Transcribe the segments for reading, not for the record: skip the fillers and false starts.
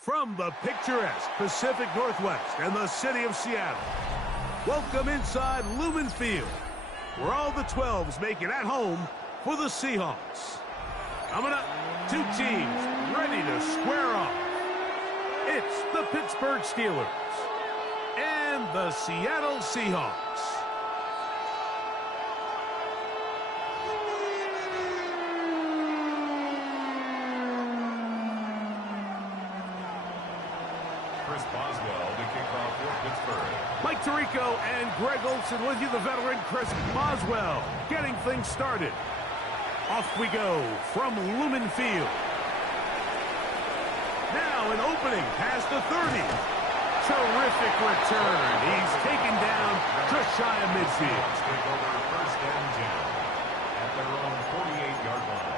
From the picturesque Pacific Northwest and the city of Seattle, welcome inside Lumen Field, where all the 12s make it at home for the Seahawks. Coming up, two teams ready to square off. It's the Pittsburgh Steelers and the Seattle Seahawks. Mike Tirico and Greg Olson with you, the veteran Chris Boswell, getting things started. Off we go from Lumen Field. Now an opening past the 30. Terrific return. He's taken down just shy of midfield. Take over first and 10 at their own 48-yard line.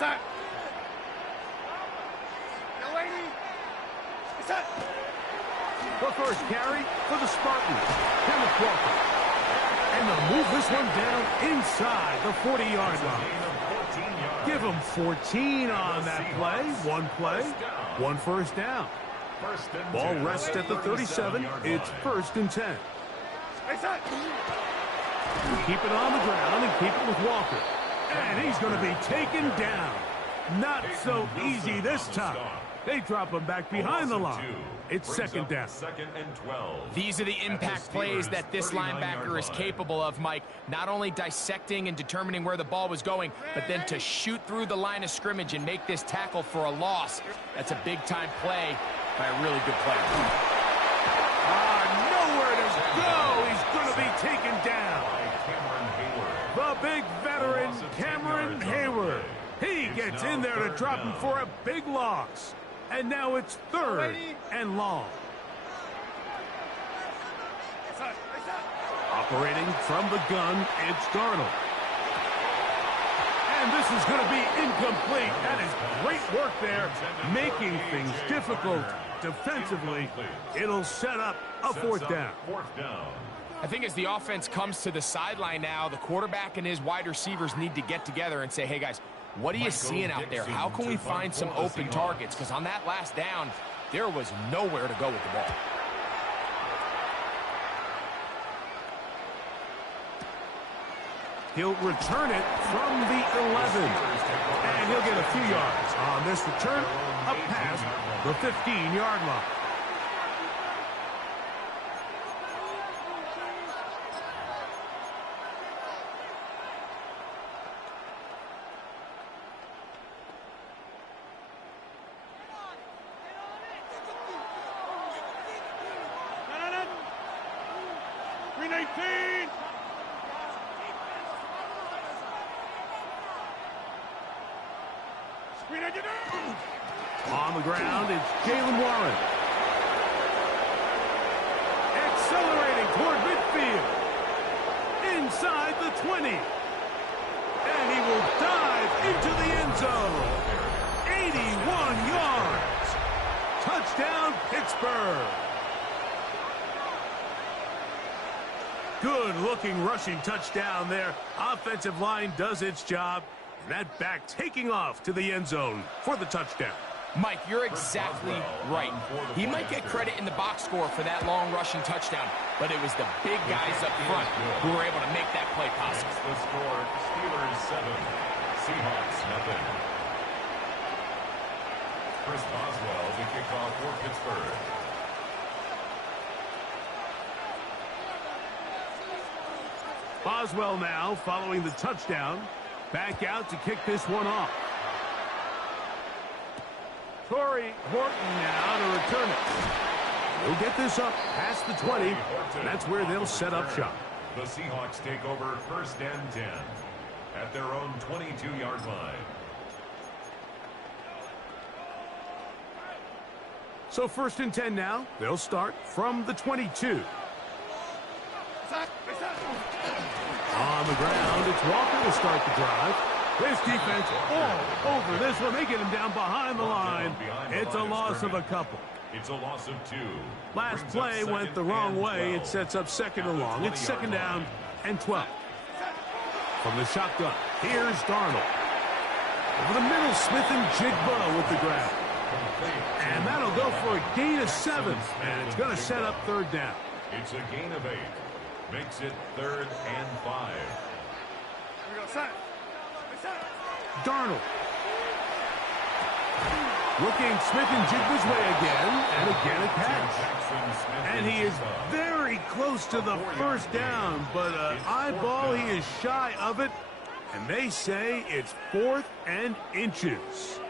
Set. No lady. Set. The first carry for the Spartans. Kenneth Walker. And they'll move this one down inside the 40-yard line. Give them 14 on that play. One first down. Ball rests at the 37. It's first and 10. Keep it on the ground and keep it with Walker. And he's going to be taken down. Not so easy this time. They drop him back behind the line. It's second down. Second and 12. These are the impact plays that this linebacker is capable of, Mike. Not only dissecting and determining where the ball was going, but then to shoot through the line of scrimmage and make this tackle for a loss. That's a big-time play by a really good player. Nowhere to go. He's going to be taken down. The big veteran, Cameron Hayward. He gets in there to drop him for a big loss. And now it's third and long. Operating from the gun, it's Darnold. And this is going to be incomplete. That is great work there, making things difficult defensively. It'll set up a fourth down. I think as the offense comes to the sideline now, the quarterback and his wide receivers need to get together and say, hey, guys, what are you seeing out there? How can we find some open targets? Because on that last down, there was nowhere to go with the ball. He'll return it from the 11. And he'll get a few yards on this return up past the 15-yard line. On the ground, it's Jalen Warren. Accelerating toward midfield. Inside the 20. And he will dive into the end zone. 81 yards. Touchdown, Pittsburgh. Good-looking rushing touchdown there. Offensive line does its job. And that back taking off to the end zone for the touchdown. Mike, you're exactly right. He might get credit in the box score for that long rushing touchdown, but it was the big guys up front who were able to make that play possible. The score, Steelers 7, Seahawks nothing. Chris Boswell, the kickoff for Pittsburgh. Boswell now following the touchdown. Back out to kick this one off. Torrey Horton now to return it. He'll get this up past the 20. And that's where they'll set up shop. The Seahawks take over first and 10 at their own 22-yard line. So first and 10 now. They'll start from the 22. On the ground, it's Walker to start the drive. This defense all over this one. They get him down behind the line. It's a loss of a couple. It's a loss of 2. Last play went the wrong way. It sets up second and long. It's second down and 12. From the shotgun, here's Darnold. Over the middle, Smith and Jigba with the grab. And that'll go for a gain of 7. And it's going to set up third down. It's a gain of 8. Makes it 3rd and 5. Here we go, set. Darnold. Looking Smith and Jigba's way again, and again a catch. And he is very close to the first down, but eyeball, he is shy of it. And they say it's 4th and inches.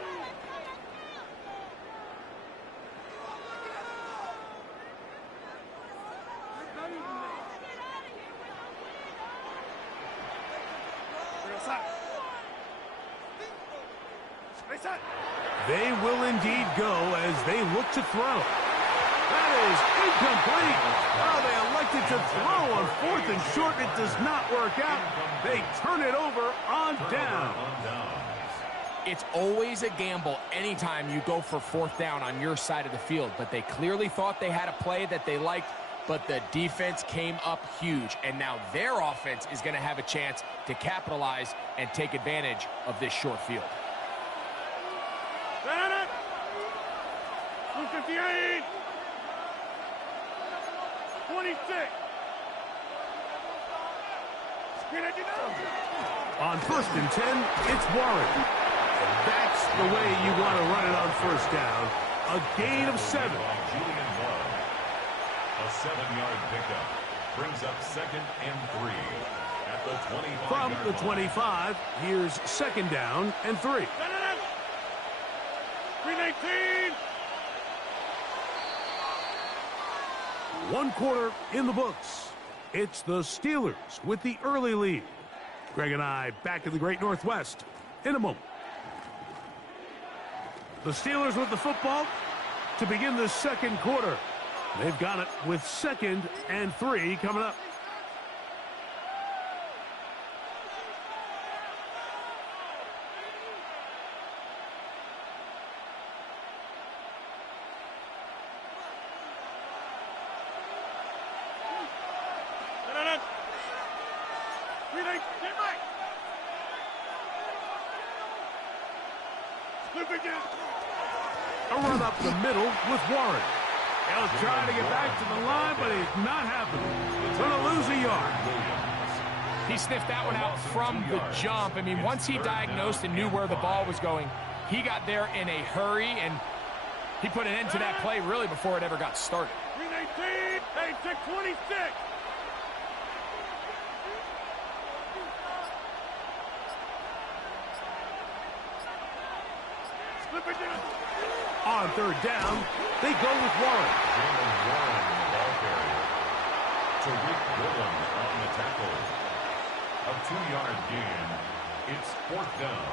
They will indeed go as they look to throw. That is incomplete. Oh, they elected to throw on 4th and short. It does not work out. They turn it over on down. It's always a gamble anytime you go for 4th down on your side of the field, but they clearly thought they had a play that they liked, but the defense came up huge, and now their offense is going to have a chance to capitalize and take advantage of this short field. 258. 26. On 1st and 10, it's Warren. And that's the way you want to run it on 1st down. A gain of 7. A 7-yard pickup brings up 2nd and 3 at the 25. From the 25, here's 2nd down and 3. 319. 1 quarter in the books. It's the Steelers with the early lead. Greg and I back in the Great Northwest in a moment. The Steelers with the football to begin the 2nd quarter. They've got it with 2nd and 3 coming up. A run up the middle with Warren. He'll try to get back to the line, but he's not happening. Going to lose a yard. He sniffed that one out from the jump. I mean, once he diagnosed and knew where the ball was going, he got there in a hurry, and he put an end to that play really before it ever got started. 319. Hey, 626. On 3rd down, they go with Warren. Warren, the ball carrier. Tariq Woolen on the tackle. A 2-yard gain. It's 4th down.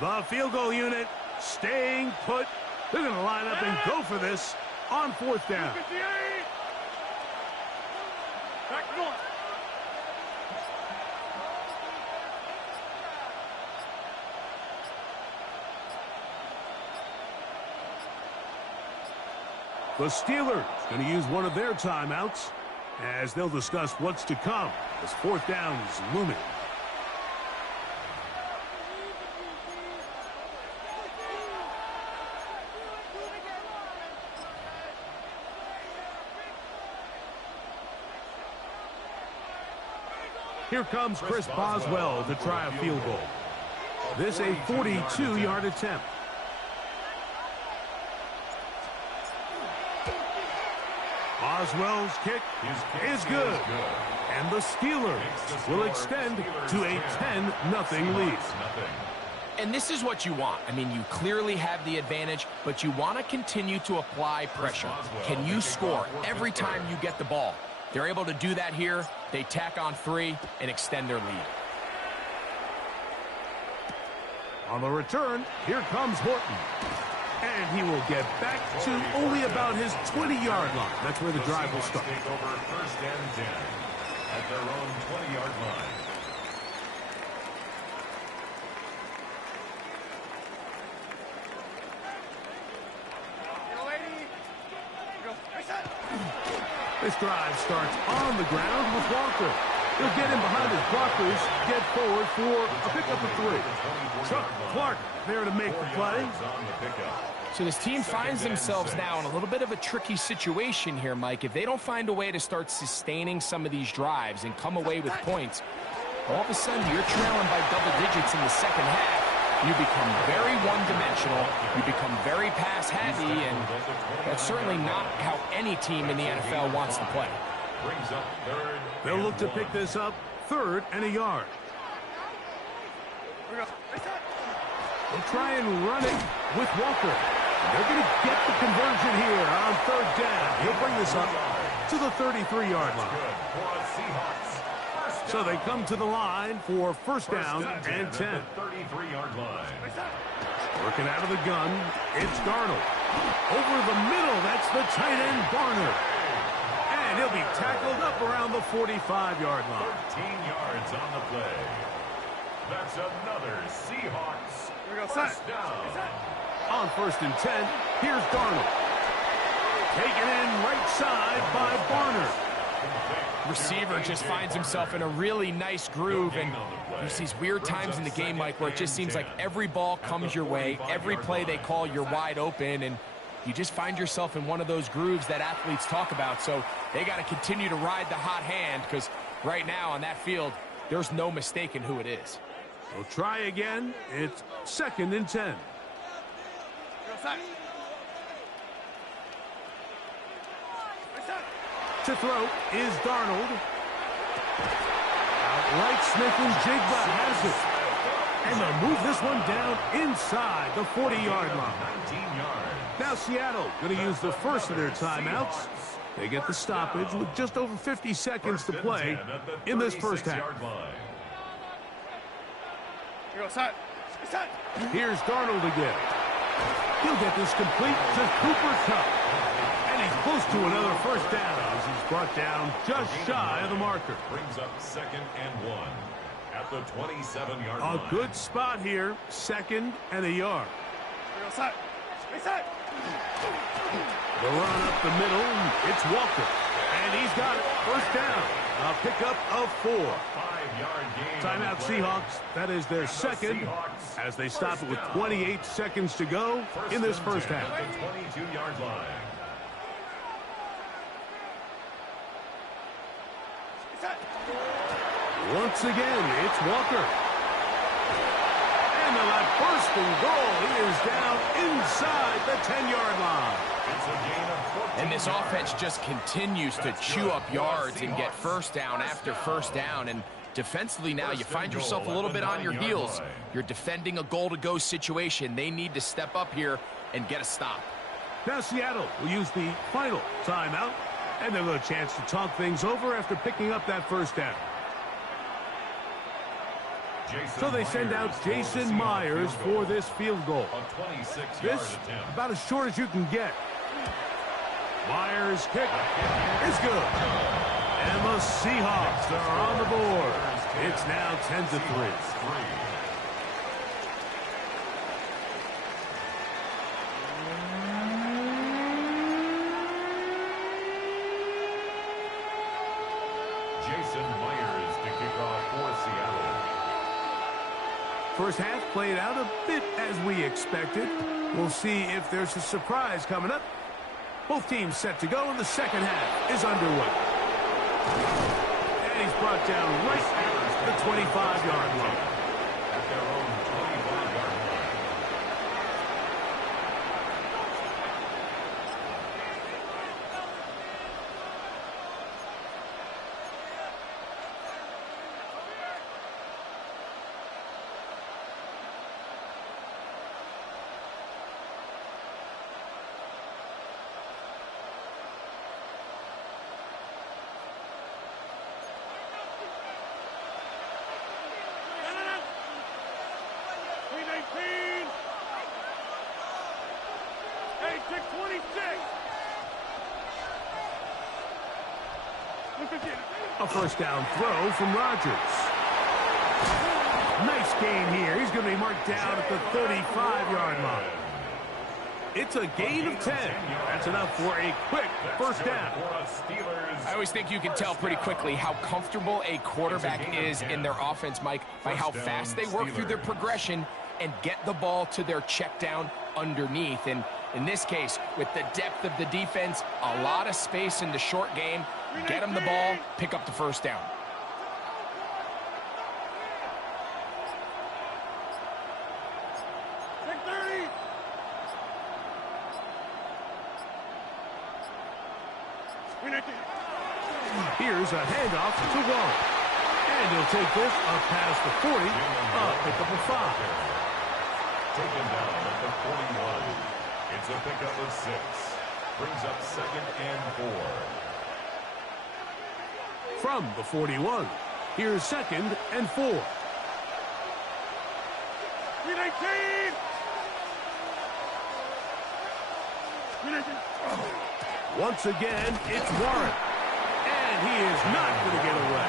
The field goal unit staying put. They're going to line up and go for this on 4th down. 58. Back north. The Steelers going to use one of their timeouts as they'll discuss what's to come as 4th down is looming. Here comes Chris Boswell to try a field goal. This a 42-yard attempt. Boswell's kick is good. And the Steelers will extend to a 10-0 lead. And this is what you want. I mean, you clearly have the advantage, but you want to continue to apply pressure. Can you score every time you get the ball? They're able to do that here. They tack on 3 and extend their lead. On the return, here comes Horton. And he will get back to only about his 20-yard line. That's where the drive will start. Take over first and 10 at their own 20-yard line. This drive starts on the ground with Walker. He'll get in behind his blockers, get forward for a pickup of 3. Chuck Clark there to make the play. So this team finds themselves now in a little bit of a tricky situation here, Mike. If they don't find a way to start sustaining some of these drives and come away with points, all of a sudden you're trailing by double digits in the second half. You become very one-dimensional, you become very pass-heavy, and that's certainly not how any team in the NFL wants to play. They'll look to pick this up 3rd and a yard. They'll try and run it with Walker. They're going to get the conversion here on 3rd down. He'll bring this up to the 33-yard line. So they come to the line for first down and 10. 33-yard line. Working out of the gun, it's Darnold. Over the middle, that's the tight end, Barner. And he'll be tackled up around the 45-yard line. 13 yards on the play. That's another Seahawks first down. On 1st and 10, here's Darnold. Taken in right side by Barner. Receiver just finds himself in a really nice groove, and there's these weird times in the game, Mike, where it just seems like every ball comes your way, every play they call, you're wide open, and you just find yourself in one of those grooves that athletes talk about. So they got to continue to ride the hot hand, because right now on that field, there's no mistaking who it is. We'll try again. It's 2nd and 10. To throw is Darnold. Outright Smith and Jigba has it. And they'll move this one down inside the 40-yard line. 19 yards. Now Seattle going to use the first of their timeouts. They get the stoppage with just over 50 seconds to play in this first half. Here's Darnold again. He'll get this complete to Cooper Kupp. And he's close to another first down as he's brought down just shy of the marker. Brings up 2nd and 1 at the 27-yard line. A good spot here, 2nd and a yard. The run up the middle, it's Walker. And he's got it, first down. A pickup of 4. 5-yard gain. Timeout Seahawks, that is their second, as they stop it with 28 seconds to go in this first half. At the 22-yard line. Once again, it's Walker. And they'll have first and goal. He is down inside the 10-yard line. It's a gain of 14 And this offense just continues to chew up yards and get first down after first down. And defensively now, you find yourself a little bit on your heels. You're defending a goal-to-go situation. They need to step up here and get a stop. Now Seattle will use the final timeout, and they'll have a chance to talk things over after picking up that first down. So they send out Jason Myers for this field goal. A 26-yard This attempt. about as short as you can get. Myers' kick is good. And the Seahawks are on the board. It's now 10-3. Jason Myers to kick off for Seattle. First half played out a bit as we expected. We'll see if there's a surprise coming up. Both teams set to go, and the second half is underway. And he's brought down right at the 25-yard line. At their own 25-yard line. Pick 26. A first down throw from Rodgers. Nice gain here. He's going to be marked down at the 35-yard line. It's a gain of 10. That's enough for a quick first down. I always think you can tell pretty quickly how comfortable a quarterback is in their offense, Mike, by how fast they work through their progression and get the ball to their check down underneath. And in this case, with the depth of the defense, a lot of space in the short game, get them the ball, pick up the first down. Pick 30. Here's a handoff to Warren. And he'll take this up past the 40, pick up a 5. Taken down at the 41. It's a pickup of 6. Brings up 2nd and 4. From the 41, here's 2nd and 4. 319. Once again, it's Warren. And he is not going to get away.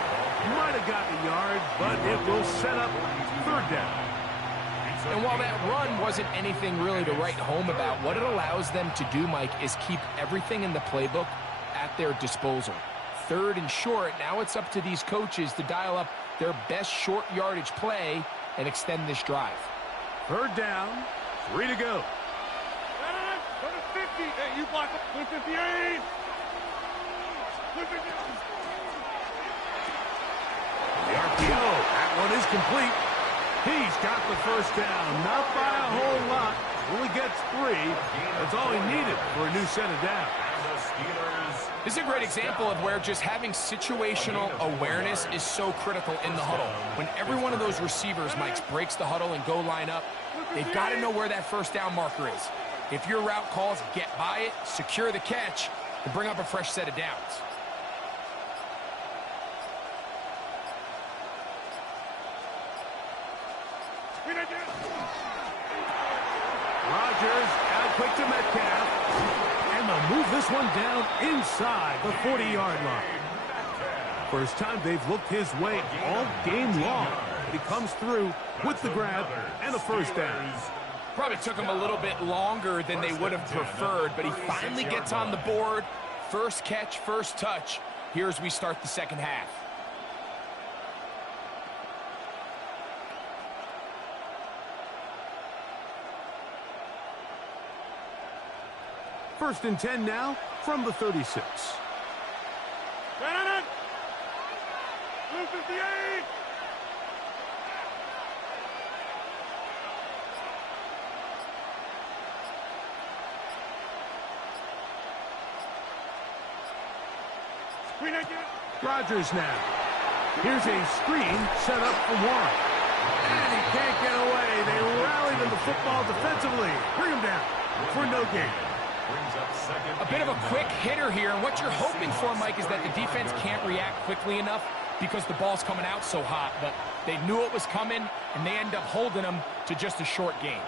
Might have gotten a yard, but it will set up 3rd down. And while that run wasn't anything really to write home about, what it allows them to do, Mike, is keep everything in the playbook at their disposal. 3rd and short, now it's up to these coaches to dial up their best short yardage play and extend this drive. 3rd down, 3 to go. 50. Hey, you block up. 58. The RPO, that one is complete. He's got the first down, not by a whole lot. Only gets 3. That's all he needed for a new set of downs. This is a great example of where just having situational awareness is so critical in the huddle. When every one of those receivers, Mike, breaks the huddle and go line up, they've got to know where that first down marker is. If your route calls, get by it, secure the catch, and bring up a fresh set of downs. Rodgers out quick to Metcalf. And they'll move this one down inside the 40-yard line. First time they've looked his way all game long. He comes through with the grab and a first down. Probably took him a little bit longer than they would have preferred, but he finally gets on the board. First catch, first touch. Here as we start the second half. First and 10 now from the 36. 58. Rodgers now. Here's a screen set up for Warren. And he can't get away. They rallied him the football defensively. Bring him down for no gain. A bit of a quick hitter here, and what you're hoping for, Mike, is that the defense can't react quickly enough because the ball's coming out so hot. But they knew it was coming, and they end up holding him to just a short gain.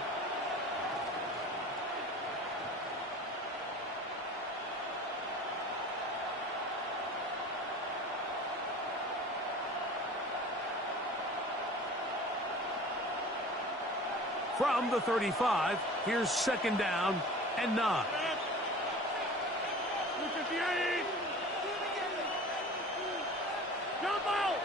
From the 35, here's 2nd down and 9. 58. Jump out.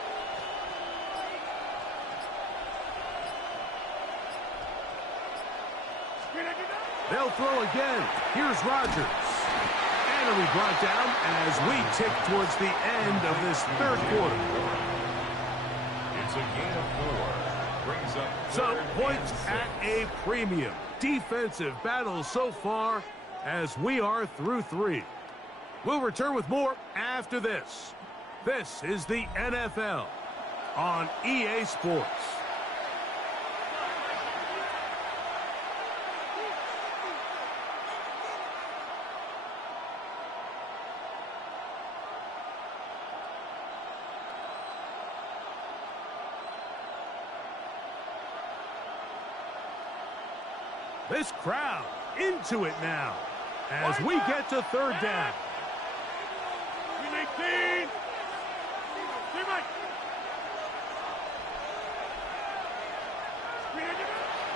They'll throw again. Here's Rodgers. And he'll be brought down as we tick towards the end of this 3rd quarter. It's a gain of 4. Brings up So points at a premium. Defensive battle so far as we are through 3. We'll return with more after this. This is the NFL on EA Sports. This crowd into it now. as we get to third down. 18.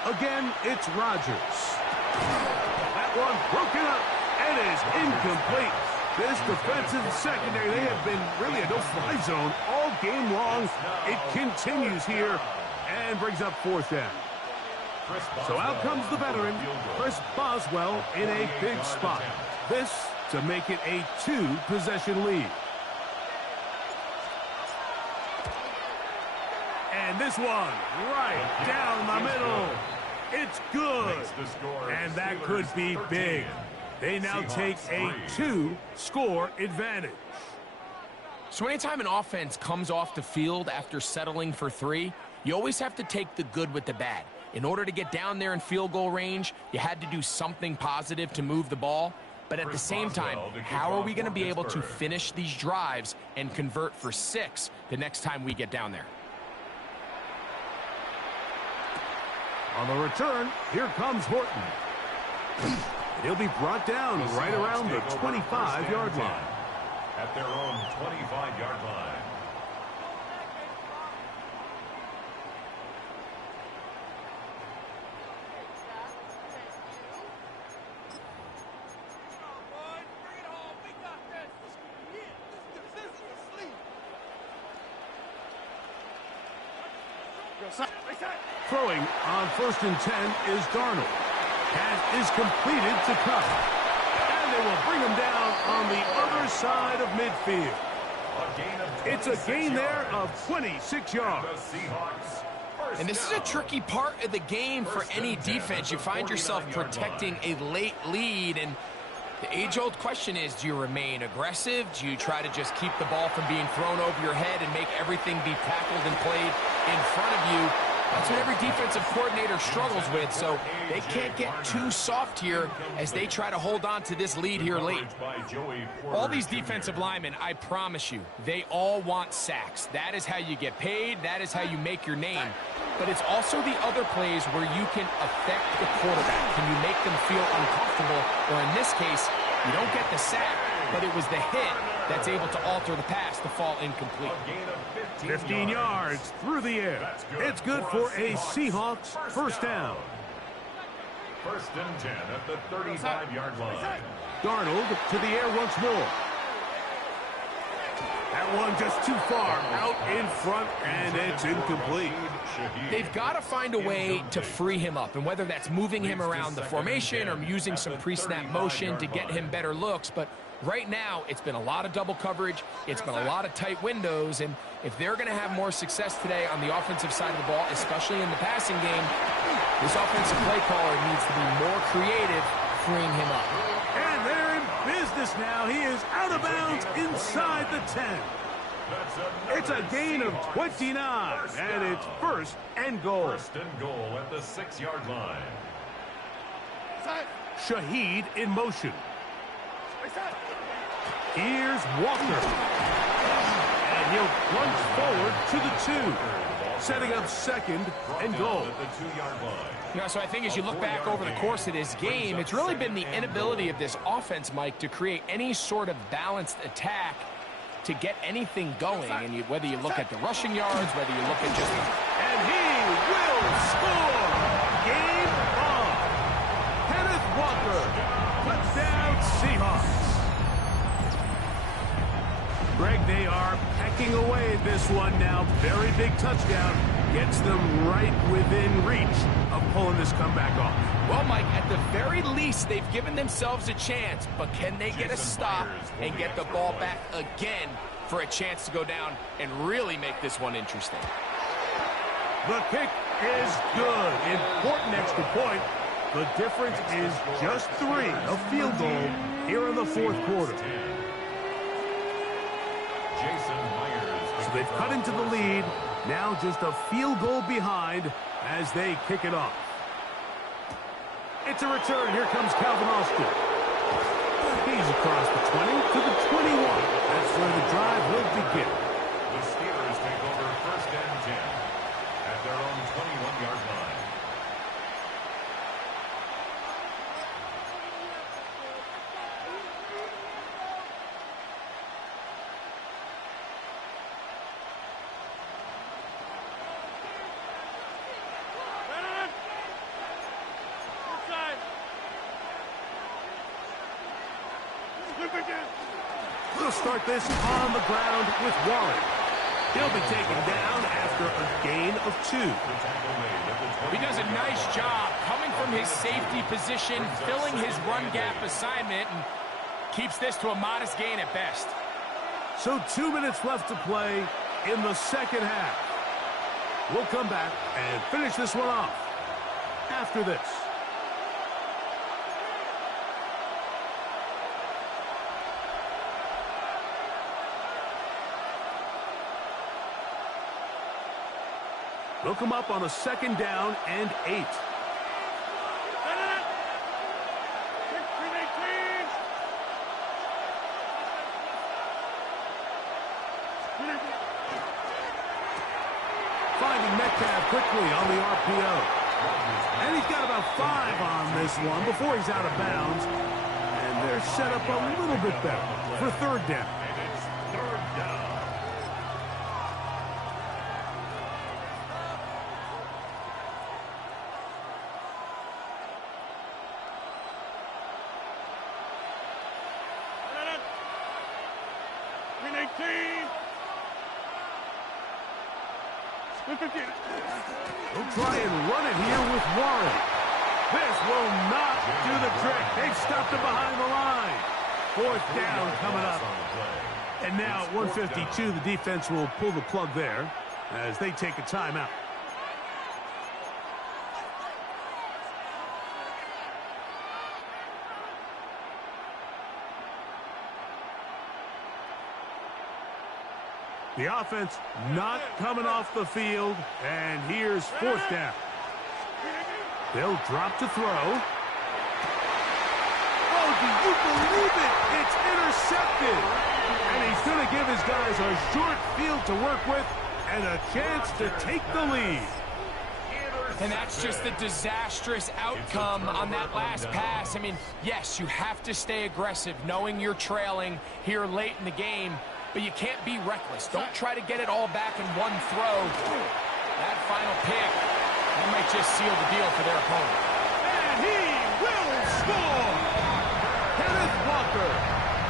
Again, it's Rodgers. That one broken up and is incomplete. This defensive secondary, they have been really a no-fly zone all game long. It continues here and brings up fourth down. So out comes the veteran, Chris Boswell, in a big spot. This to make it a 2-possession lead. And this one right down the middle. It's good. And that could be big. They now take a 2-score advantage. So anytime an offense comes off the field after settling for 3, you always have to take the good with the bad. In order to get down there in field goal range, you had to do something positive to move the ball. But at the same time, how are we going to be able to finish these drives and convert for 6 the next time we get down there? On the return, here comes Horton. He'll be brought down right around the 25-yard line. At their own 25-yard line. Throwing on 1st and 10 is Darnold. Pass is completed to Cup. And they will bring him down on the other side of midfield. It's a gain there of 26 yards. And this is a tricky part of the game for any defense. You find yourself protecting a late lead, and the age-old question is, do you remain aggressive? Do you try to just keep the ball from being thrown over your head and make everything be tackled and played in front of you? That's what every defensive coordinator struggles with, so they can't get too soft here as they try to hold on to this lead here late. All these defensive linemen, I promise you, they all want sacks. That is how you get paid. That is how you make your name. But it's also the other plays where you can affect the quarterback. Can you make them feel uncomfortable? Or in this case, you don't get the sack, but it was the hit that's able to alter the pass to fall incomplete. 15 yards through the air. It's good for a Seahawks first down. 1st and 10 at the 35-yard line. Darnold to the air once more. That one just too far out in front, and it's incomplete. They've got to find a way to free him up, and whether that's moving him around the formation or using some pre-snap motion to get him better looks, but right now it's been a lot of double coverage, it's been a lot of tight windows, and if they're going to have more success today on the offensive side of the ball, especially in the passing game, this offensive play caller needs to be more creative freeing him up. And they're in business now. He is out of bounds inside the 10. It's a gain of 29, and it's 1st and goal. 1st and goal at the 6-yard line. Shaheed in motion. Here's Walker. And he'll plunge forward to the 2. Setting up 2nd and goal. You know, so I think as you look back over the course of this game, it's really been the inability of this offense, Mike, to create any sort of balanced attack to get anything going. And whether you look at the rushing yards, whether you look at just... And he will score! Game on! Kenneth Walker, touchdown Seahawks. Greg, they are pecking away this one now. Very big touchdown. Gets them right within reach of pulling this comeback off. Well, Mike, at the very least, they've given themselves a chance, but can they get a stop and get the ball back again for a chance to go down and really make this one interesting? The kick is good. Important extra point. The difference is just 3, a field goal here in the 4th quarter. So they've cut into the lead. Now just a field goal behind as they kick it off. It's a return. Here comes Calvin Austin. He's across the 20 to the 21. That's where the drive will begin. The Steelers take over 1st and 10 at their own 21-yard line. We'll start this on the ground with Warren. He'll be taken down after a gain of 2. He does a nice job coming from his safety position, filling his run gap assignment, and keeps this to a modest gain at best. So 2 minutes left to play in the second half. We'll come back and finish this one off after this. They'll come up on a 2nd down and 8. Finding Metcalf quickly on the RPO. And he's got about 5 on this one before he's out of bounds. And they're set up a little bit better for 3rd down. And it's 3rd down. We'll try and run it here with Warren. This will not do the trick. They've stopped him behind the line. 4th down coming up. And now at 1:52, the defense will pull the plug there as they take a timeout. The offense not coming off the field, and here's 4th down. They'll drop to throw. Oh, do you believe it? It's intercepted. And he's going to give his guys a short field to work with and a chance to take the lead. And that's just the disastrous outcome on that last pass. I mean, yes, you have to stay aggressive knowing you're trailing here late in the game. But you can't be reckless. Don't try to get it all back in one throw. That final pick, that might just seal the deal for their opponent. And he will score! Kenneth Walker,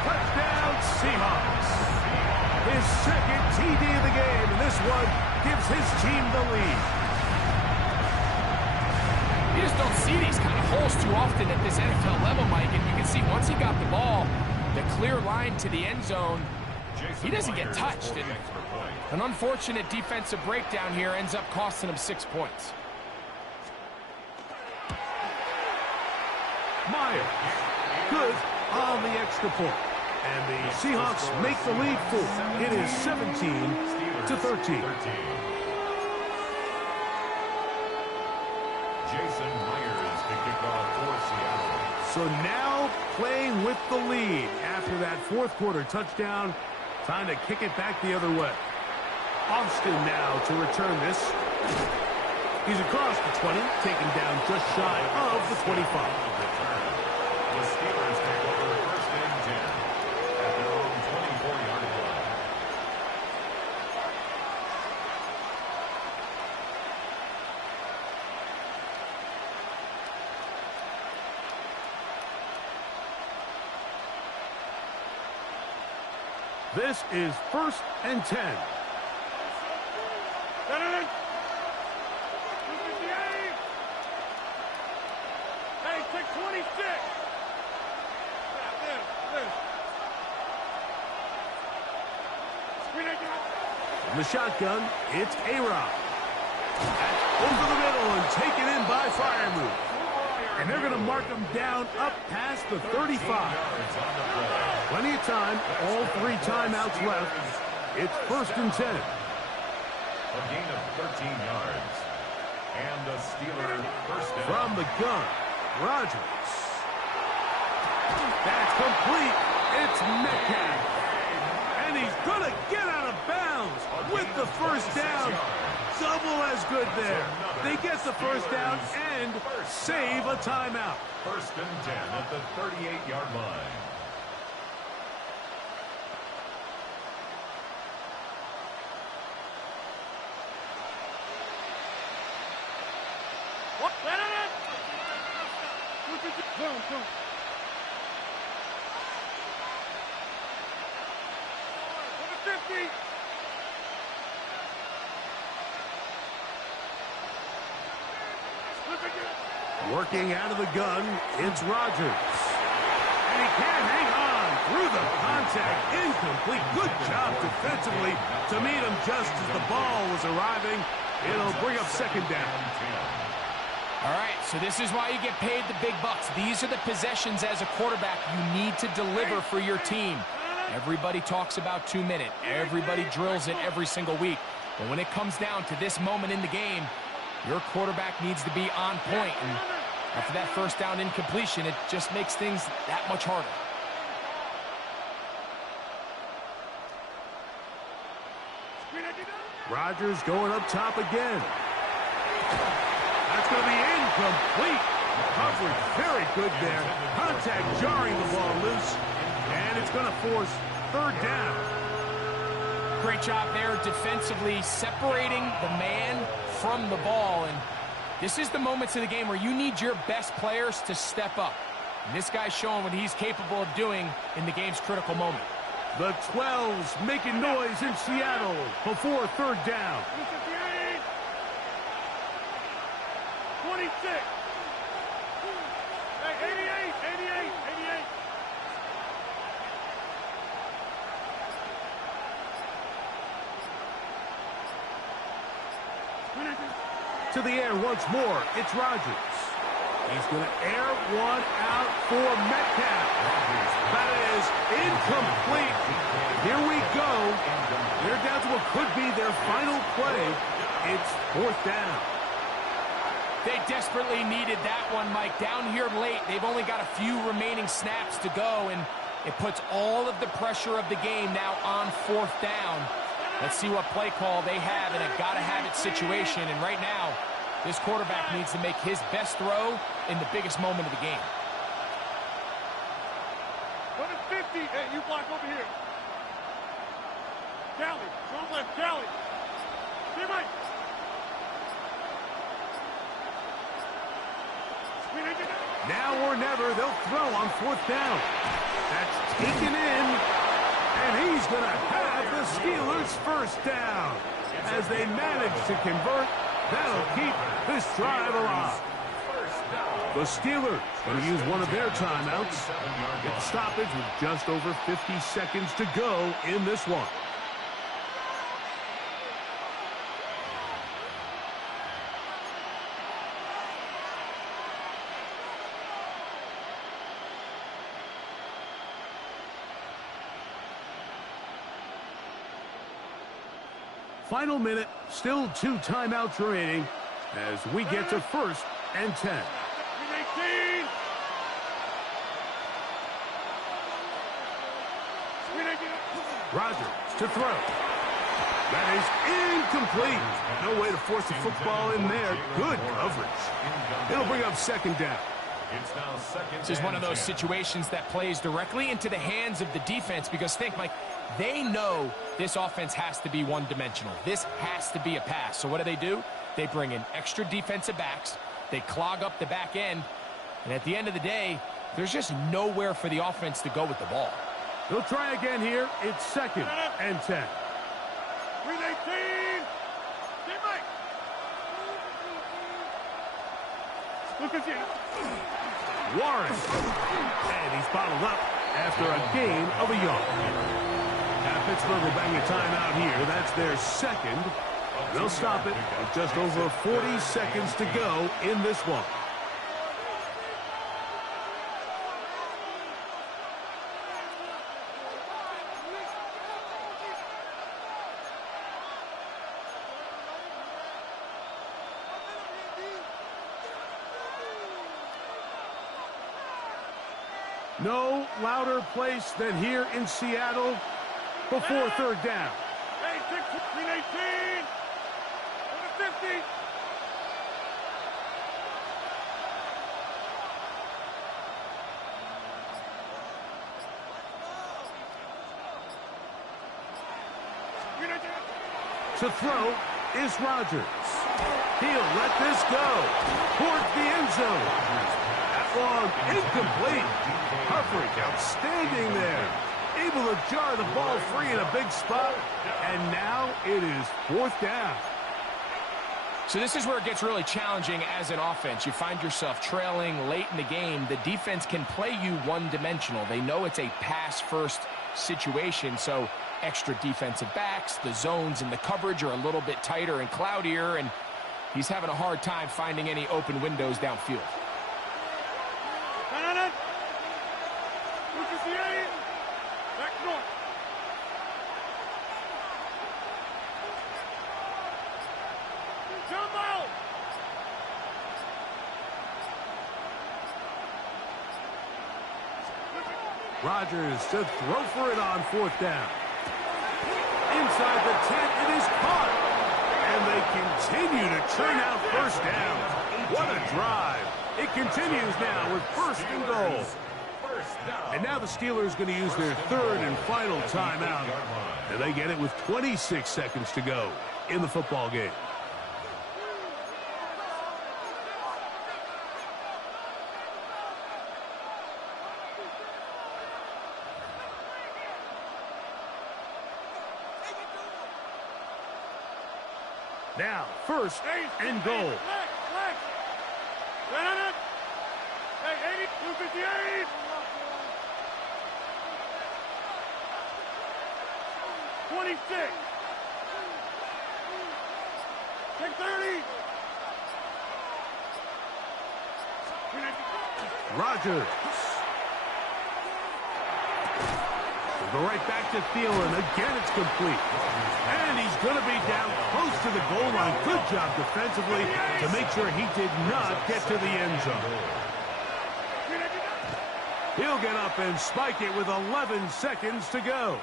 touchdown Seahawks. His 2nd TD of the game, and this one gives his team the lead. You just don't see these kind of holes too often at this NFL level, Mike. And you can see once he got the ball, the clear line to the end zone, he doesn't get touched. And an unfortunate defensive breakdown here ends up costing him 6 points. Myers, good on the extra point. And the Seahawks make the lead 4. It is 17-13. Jason Myers to kick off for Seattle. So now playing with the lead after that 4th quarter touchdown. Time to kick it back the other way. Austin now to return this. He's across the 20, taken down just shy of the 25. The Steelers take over 1st and 10 at their own 24-yard line. This is 1st and 10. Hey, pick 26. From the shotgun, it's A-Rod. Over the middle and taken in by Freiermuth. And they're going to mark him down up past the 35. Plenty of time, all 3 timeouts left. It's 1st and 10. A gain of 13 yards. And a Steeler 1st down. From the gun, Rodgers. That's complete. It's Metcalf. And he's going to get out of bounds with the 1st down. Double as good there. They get the 1st down and save a timeout. 1st and 10 at the 38-yard line. Working out of the gun, it's Rodgers. And he can't hang on through the contact. Incomplete. Good job defensively to meet him just as the ball was arriving. It'll bring up second down. All right, so this is why you get paid the big bucks. These are the possessions as a quarterback you need to deliver for your team. Everybody talks about 2 minutes. Everybody drills it every single week. But when it comes down to this moment in the game, your quarterback needs to be on point. And after that first down incompletion, it just makes things that much harder. Rodgers going up top again. That's going to be incomplete. Coverage very good there. Contact jarring the ball loose. And it's going to force third down. Great job there defensively, separating the man from the ball. And this is the moments of the game where you need your best players to step up. And this guy's showing what he's capable of doing in the game's critical moment. The 12s making noise in Seattle before third down. 26. Hey, 88, 88, 88. To the air once more, it's Rodgers. He's going to air one out for Metcalf. That is incomplete. Here we go. They're down to what could be their final play. It's fourth down. They desperately needed that one, Mike. Down here late, they've only got a few remaining snaps to go, and it puts all of the pressure of the game now on fourth down. Let's see what play call they have in a gotta-have-it situation. And right now, this quarterback needs to make his best throw in the biggest moment of the game. What is 50? Hey, you block over here. Cali, strong left, Cali. Get right. Now or never, they'll throw on fourth down. That's taken in, and he's going to have the Steelers' first down. As they manage to convert, that'll keep this drive alive. The Steelers going to use one of their timeouts. Get the stoppage with just over 50 seconds to go in this one. Final minute, still 2 timeouts remaining as we get to first and 10. 18. Rodgers to throw. That is incomplete. No way to force the football in there. Good coverage. It'll bring up second down. It's now second. This is one of those situations that plays directly into the hands of the defense because think, Mike, they know this offense has to be one-dimensional. This has to be a pass. So what do? They bring in extra defensive backs. They clog up the back end. And at the end of the day, there's just nowhere for the offense to go with the ball. They'll try again here. It's second and 10. 18. Get Mike. Look at you. Warren. And he's bottled up after a gain of a yard. Now Pittsburgh will bang a timeout here. That's their second. They'll stop it with just over 40 seconds to go in this one. No louder place than here in Seattle before third down. Hey, 16, 18. 50. To throw is Rodgers. He'll let this go towards the end zone. That one incomplete. Coverage outstanding there. able to jar the ball free in a big spot, and now it is 4th down. So this is where it gets really challenging as an offense. You find yourself trailing late in the game. The defense can play you one-dimensional. They know it's a pass-first situation, so extra defensive backs, the zones and the coverage are a little bit tighter and cloudier, and he's having a hard time finding any open windows downfield. Lucas the 8. Back north. Jumbo! Rodgers to throw for it on 4th down. Inside the 10, it is caught. And they continue to churn out 1st down. What a drive. It continues now with 1st and goal. And now the Steelers going to use their 3rd and final timeout. And they get it with 26 seconds to go in the football game. Now, 1st and goal. Flex. Hey, 80, 258. $26. Take 30. Rodgers. We'll go right back to Thielen. Again, it's complete. And he's going to be down close to the goal line. Good job defensively to make sure he did not get to the end zone. He'll get up and spike it with 11 seconds to go.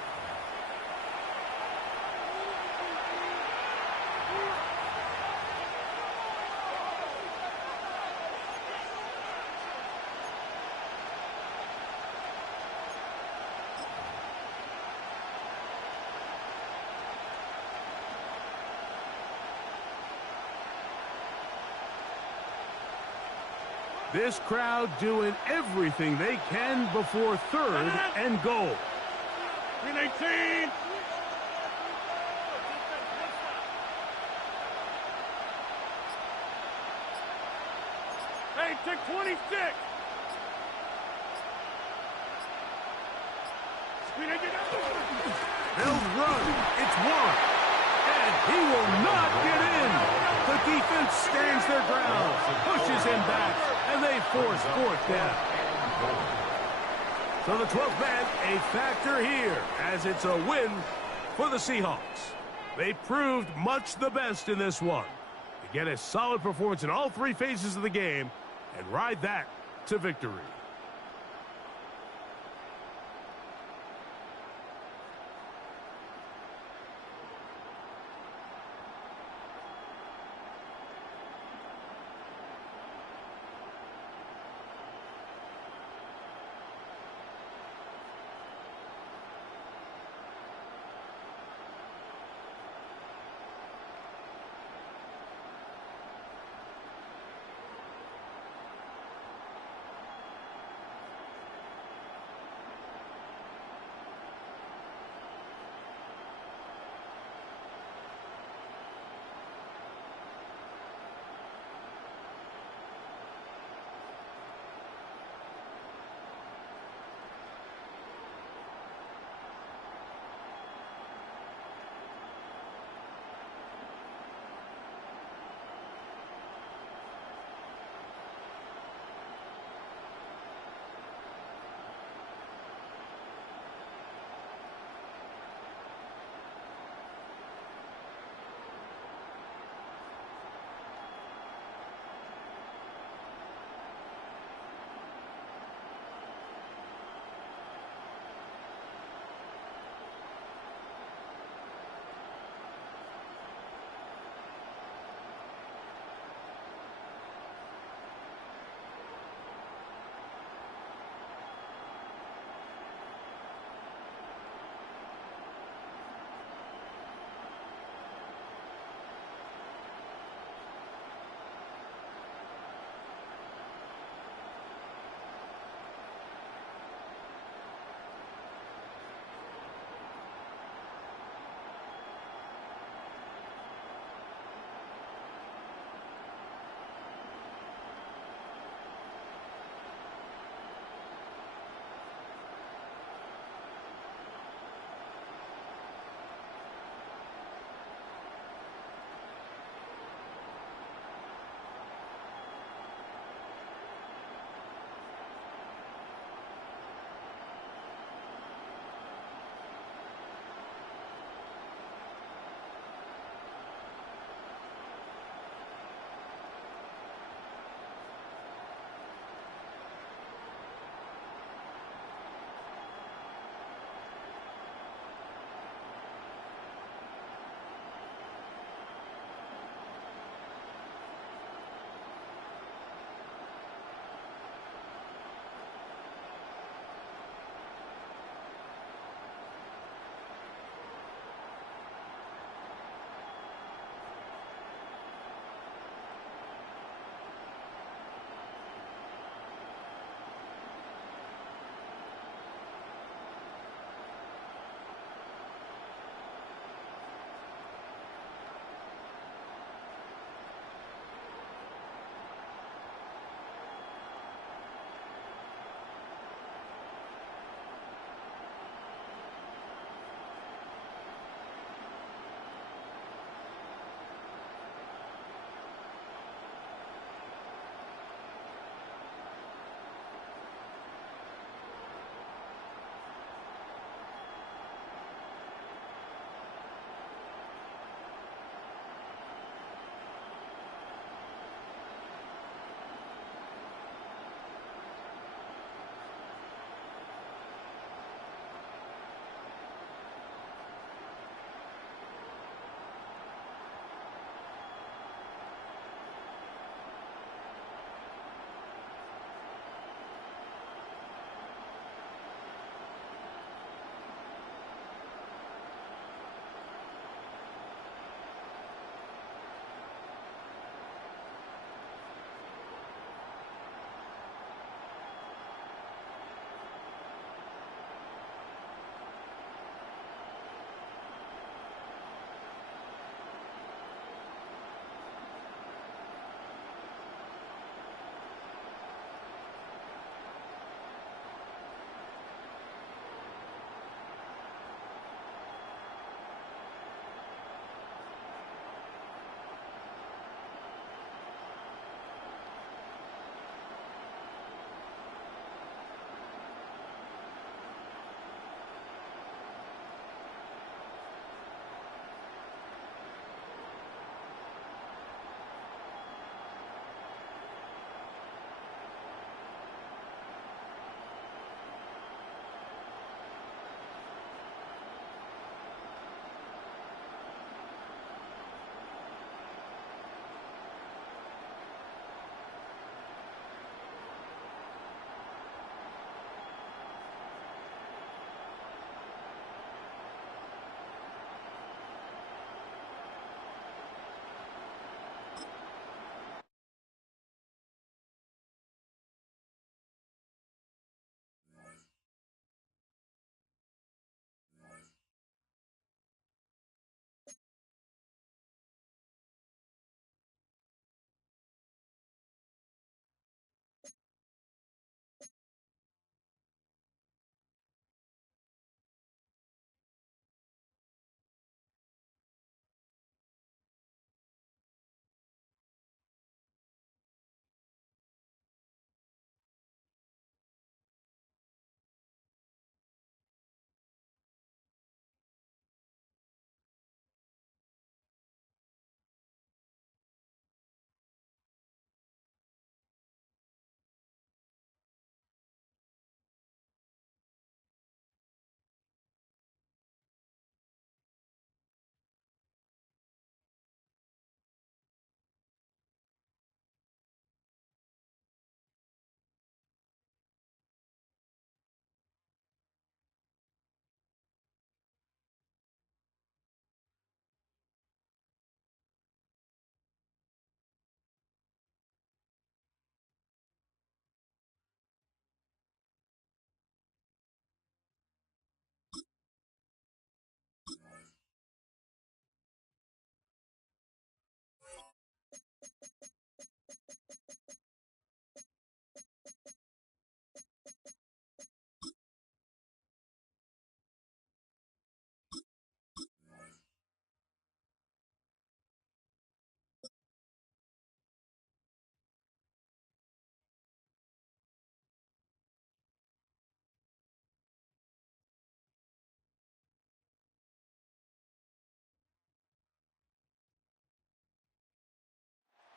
This crowd doing everything they can before 3rd and goal. 318. Hey, take 26. 319. They'll run. It's 1. And he will not get in. The defense stands their ground, pushes him back, and they force 4th down. So the 12th man, a factor here, as it's a win for the Seahawks. They proved much the best in this one. To get a solid performance in all 3 phases of the game and ride that to victory.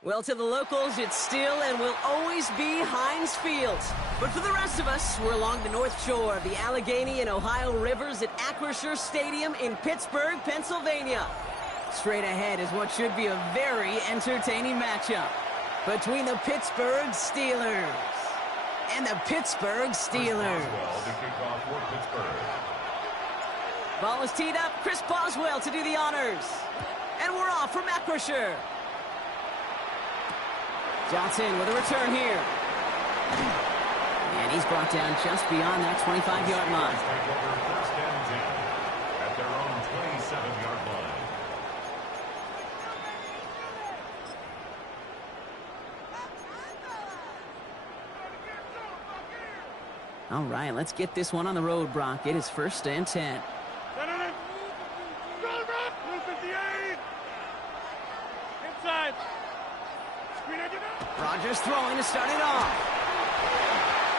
Well, to the locals, it's still and will always be Heinz Field. But for the rest of us, we're along the North Shore of the Allegheny and Ohio Rivers at Acrisure Stadium in Pittsburgh, Pennsylvania. Straight ahead is what should be a very entertaining matchup between the Pittsburgh Steelers and the Pittsburgh Steelers. Ball is teed up. Chris Boswell to do the honors. And we're off from Acrisure. Johnson with a return here. And he's brought down just beyond that 25-yard line. First and 10 at their own 27-yard line. All right, let's get this one on the road, Brock. It is first and 10. Inside. Rodgers throwing to start it off.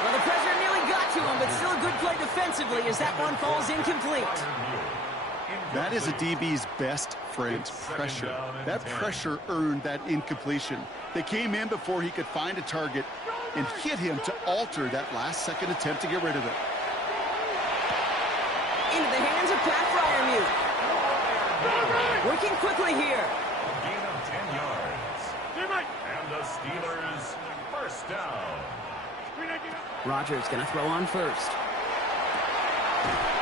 Well, the pressure nearly got to him, but still a good play defensively as that one falls incomplete. That is a DB's best friend, pressure. That pressure earned that incompletion. They came in before he could find a target and hit him to alter that last-second attempt to get rid of it. Into the hands of Pat Fryermuth. Working quickly here. A gain of 10 yards. And the Steelers first down. Rodgers going to throw on first.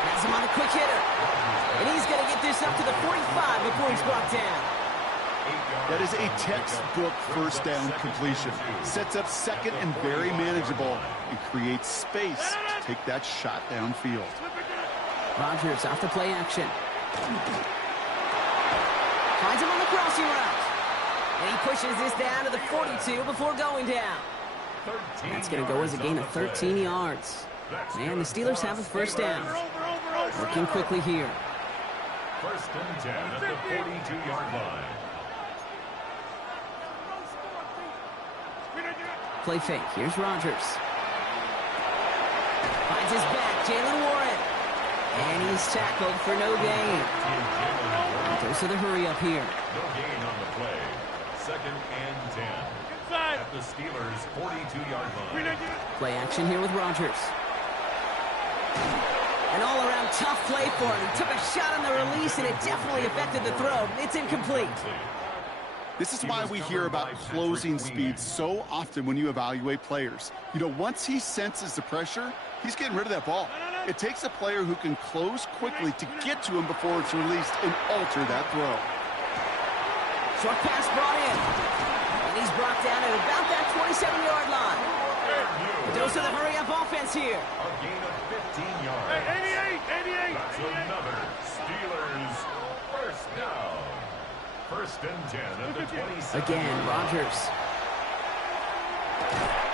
Has him on a quick hitter. And he's going to get this up to the 45 before he's brought down. That is a textbook first down completion. Sets up second and very manageable and creates space to take that shot downfield. Rodgers off the play action. Finds him on the crossing route. And he pushes this down to the 42 before going down. That's going to go as a gain of 13 yards. And the Steelers have a first down. Working quickly here. First and 10 at the 42-yard line. Play fake. Here's Rodgers. Finds his back, Jalen Warren. And he's tackled for no gain. He goes to the hurry up here. No gain on the play. Second and 10. At the Steelers' 42-yard line. Play action here with Rodgers. An all-around tough play for him. He took a shot on the release, and it definitely affected the throw. It's incomplete. This is why we hear about closing speed so often when you evaluate players. You know, once he senses the pressure, he's getting rid of that ball. It takes a player who can close quickly to get to him before it's released and alter that throw. Short pass brought in. And he's brought down at about that 27-yard line. Goes to the hurry-up offense here. A gain of 15 yards. 88. That's another Steelers first down. First and 10 at the 27. Again, Rodgers.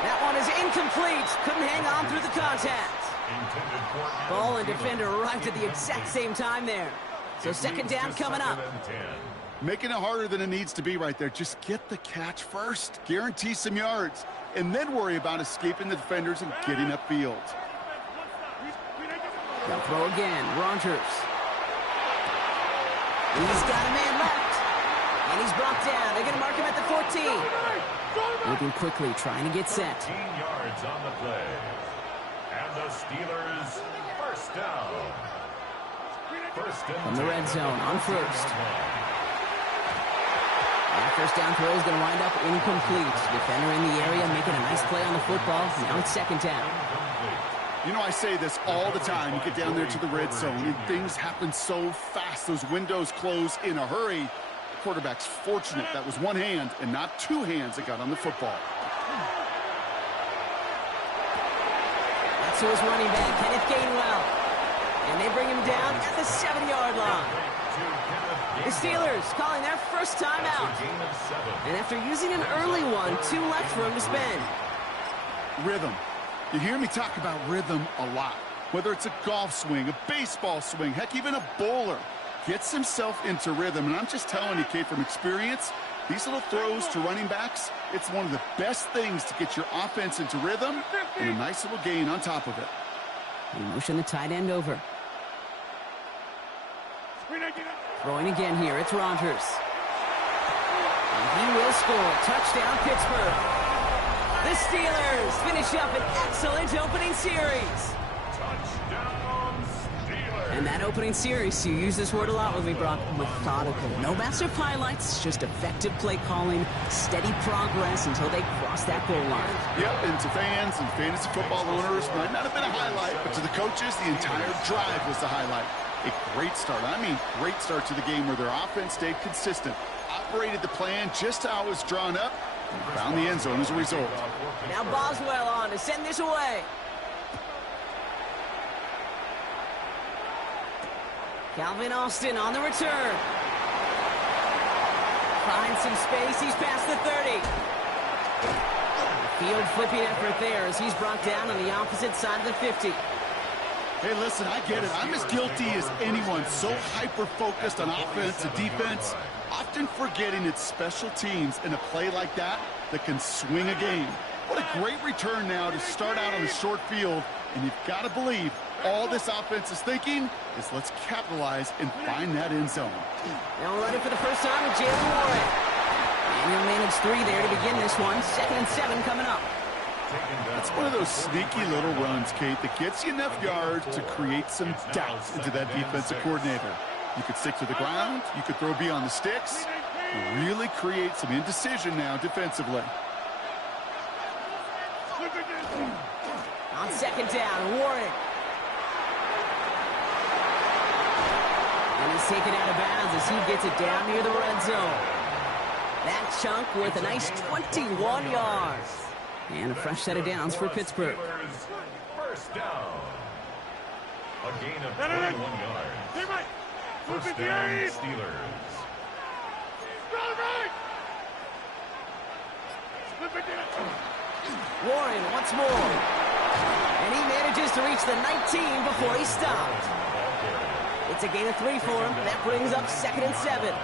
That one is incomplete. Couldn't hang on through the contact. Ball and defender arrived at the exact same time there. So second down coming up. Making it harder than it needs to be right there. Just get the catch first. Guarantee some yards. And then worry about escaping the defenders and getting upfield. They'll throw again. Rodgers. He's got a man left. And he's brought down. They're going to mark him at the 14. Moving quickly, trying to get set. 15 yards on the play. And the Steelers first down. First and From the red zone on first. That first down throw is going to wind up incomplete. Defender in the area making a nice play on the football. Now it's second down. You know, I say this all the time. You get down there to the red zone, and things happen so fast. Those windows close in a hurry. The quarterback's fortunate that was one hand and not two hands that got on the football. That's who is running back, Kenneth Gainwell. And they bring him down at the 7-yard line. The Steelers calling their first time out. And after using an early one, 2 left for him to spend. Rhythm. You hear me talk about rhythm a lot. Whether it's a golf swing, a baseball swing, heck, even a bowler. Gets himself into rhythm. And I'm just telling you, Kate, from experience, these little throws to running backs, it's one of the best things to get your offense into rhythm and a nice little gain on top of it. They motion the tight end over. Throwing again here, it's Rodgers. And he will score. Touchdown, Pittsburgh. The Steelers finish up an excellent opening series. Touchdown, Steelers. And that opening series, you use this word a lot with me, Brock, methodical. No massive highlights, just effective play calling, steady progress until they cross that goal line. Yep, and to fans and fantasy football owners, might not have been a highlight, but to the coaches, the entire drive was the highlight. A great start. I mean, great start to the game where their offense stayed consistent, operated the plan just how it was drawn up, and found the end zone as a result. Now Boswell on to send this away. Calvin Austin on the return. Finds some space. He's past the 30. Field flipping effort there as he's brought down on the opposite side of the 50. Hey, listen, I get it. I'm as guilty as anyone. So hyper-focused on offense and defense, often forgetting it's special teams in a play like that can swing a game. What a great return now to start out on a short field, and you've got to believe all this offense is thinking is let's capitalize and find that end zone. Now running for the first time with Jalen Warren. And he'll manage 3 there to begin this one. 2nd and 7 coming up. That's one of those sneaky little runs, Kate, that gets you enough yards to create some doubt into that defensive coordinator. You could stick to the ground, you could throw beyond the sticks, really create some indecision now defensively. On 2nd down, Warren. And he's taken out of bounds as he gets it down near the red zone. That chunk worth a nice 21 yards. And a fresh set of downs for Pittsburgh. First down. A gain of 21 yards. First down, Steelers. Warren once more. And he manages to reach the 19 before he stopped. It's a gain of 3 for him. That brings up 2nd and 7.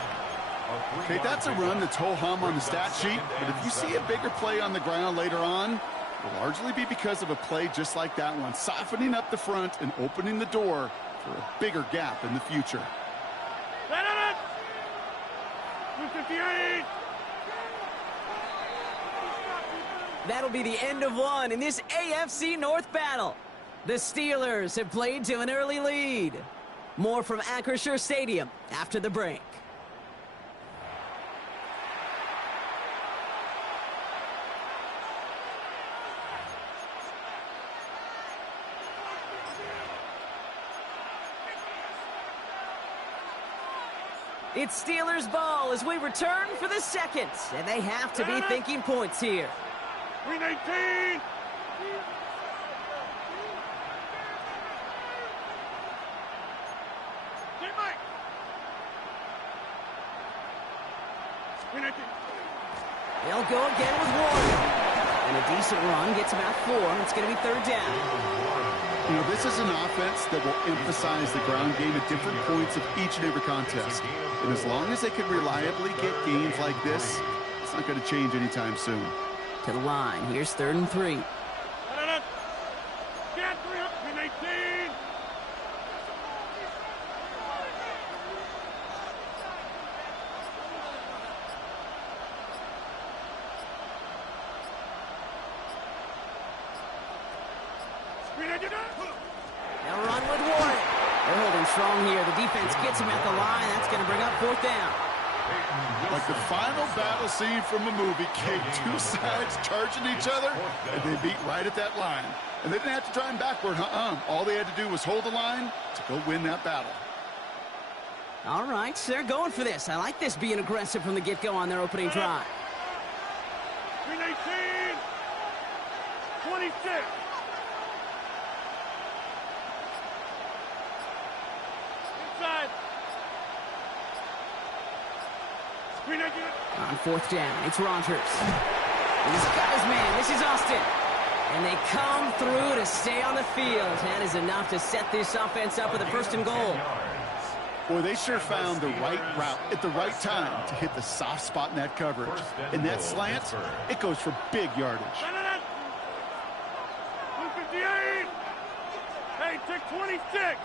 Okay, that's a run that's ho-hum on the stat sheet, but if you see a bigger play on the ground later on, it'll largely be because of a play just like that one, softening up the front and opening the door for a bigger gap in the future. 258. That'll be the end of one in this AFC North battle. The Steelers have played to an early lead. More from Acrisure Stadium after the break. It's Steelers ball as we return for the second, and they have to be thinking points here. 319. They'll go again with Warren. And a decent run gets about 4, and it's going to be 3rd down. You know, this is an offense that will emphasize the ground game at different points of each and every contest. And as long as they can reliably get gains like this, it's not going to change anytime soon. To the line. Here's 3rd and 3. Get 319. They'll run with Warren. They're holding strong here. The defense gets him at the line. That's going to bring up 4th down. Like the final battle scene from a movie, Kate, 2 sides charging each other, and they beat right at that line. And they didn't have to drive backward, All they had to do was hold the line to go win that battle. All right, they're going for this. I like this being aggressive from the get-go on their opening drive. 319. 26. Inside. On 4th down, it's Rogers. He's got his man. This is Austin. And they come through to stay on the field. That is enough to set this offense up with a 1st and goal. Boy, they sure found the right route at the right time to hit the soft spot in that coverage. And that slant, it goes for big yardage. 258. Hey, take 26.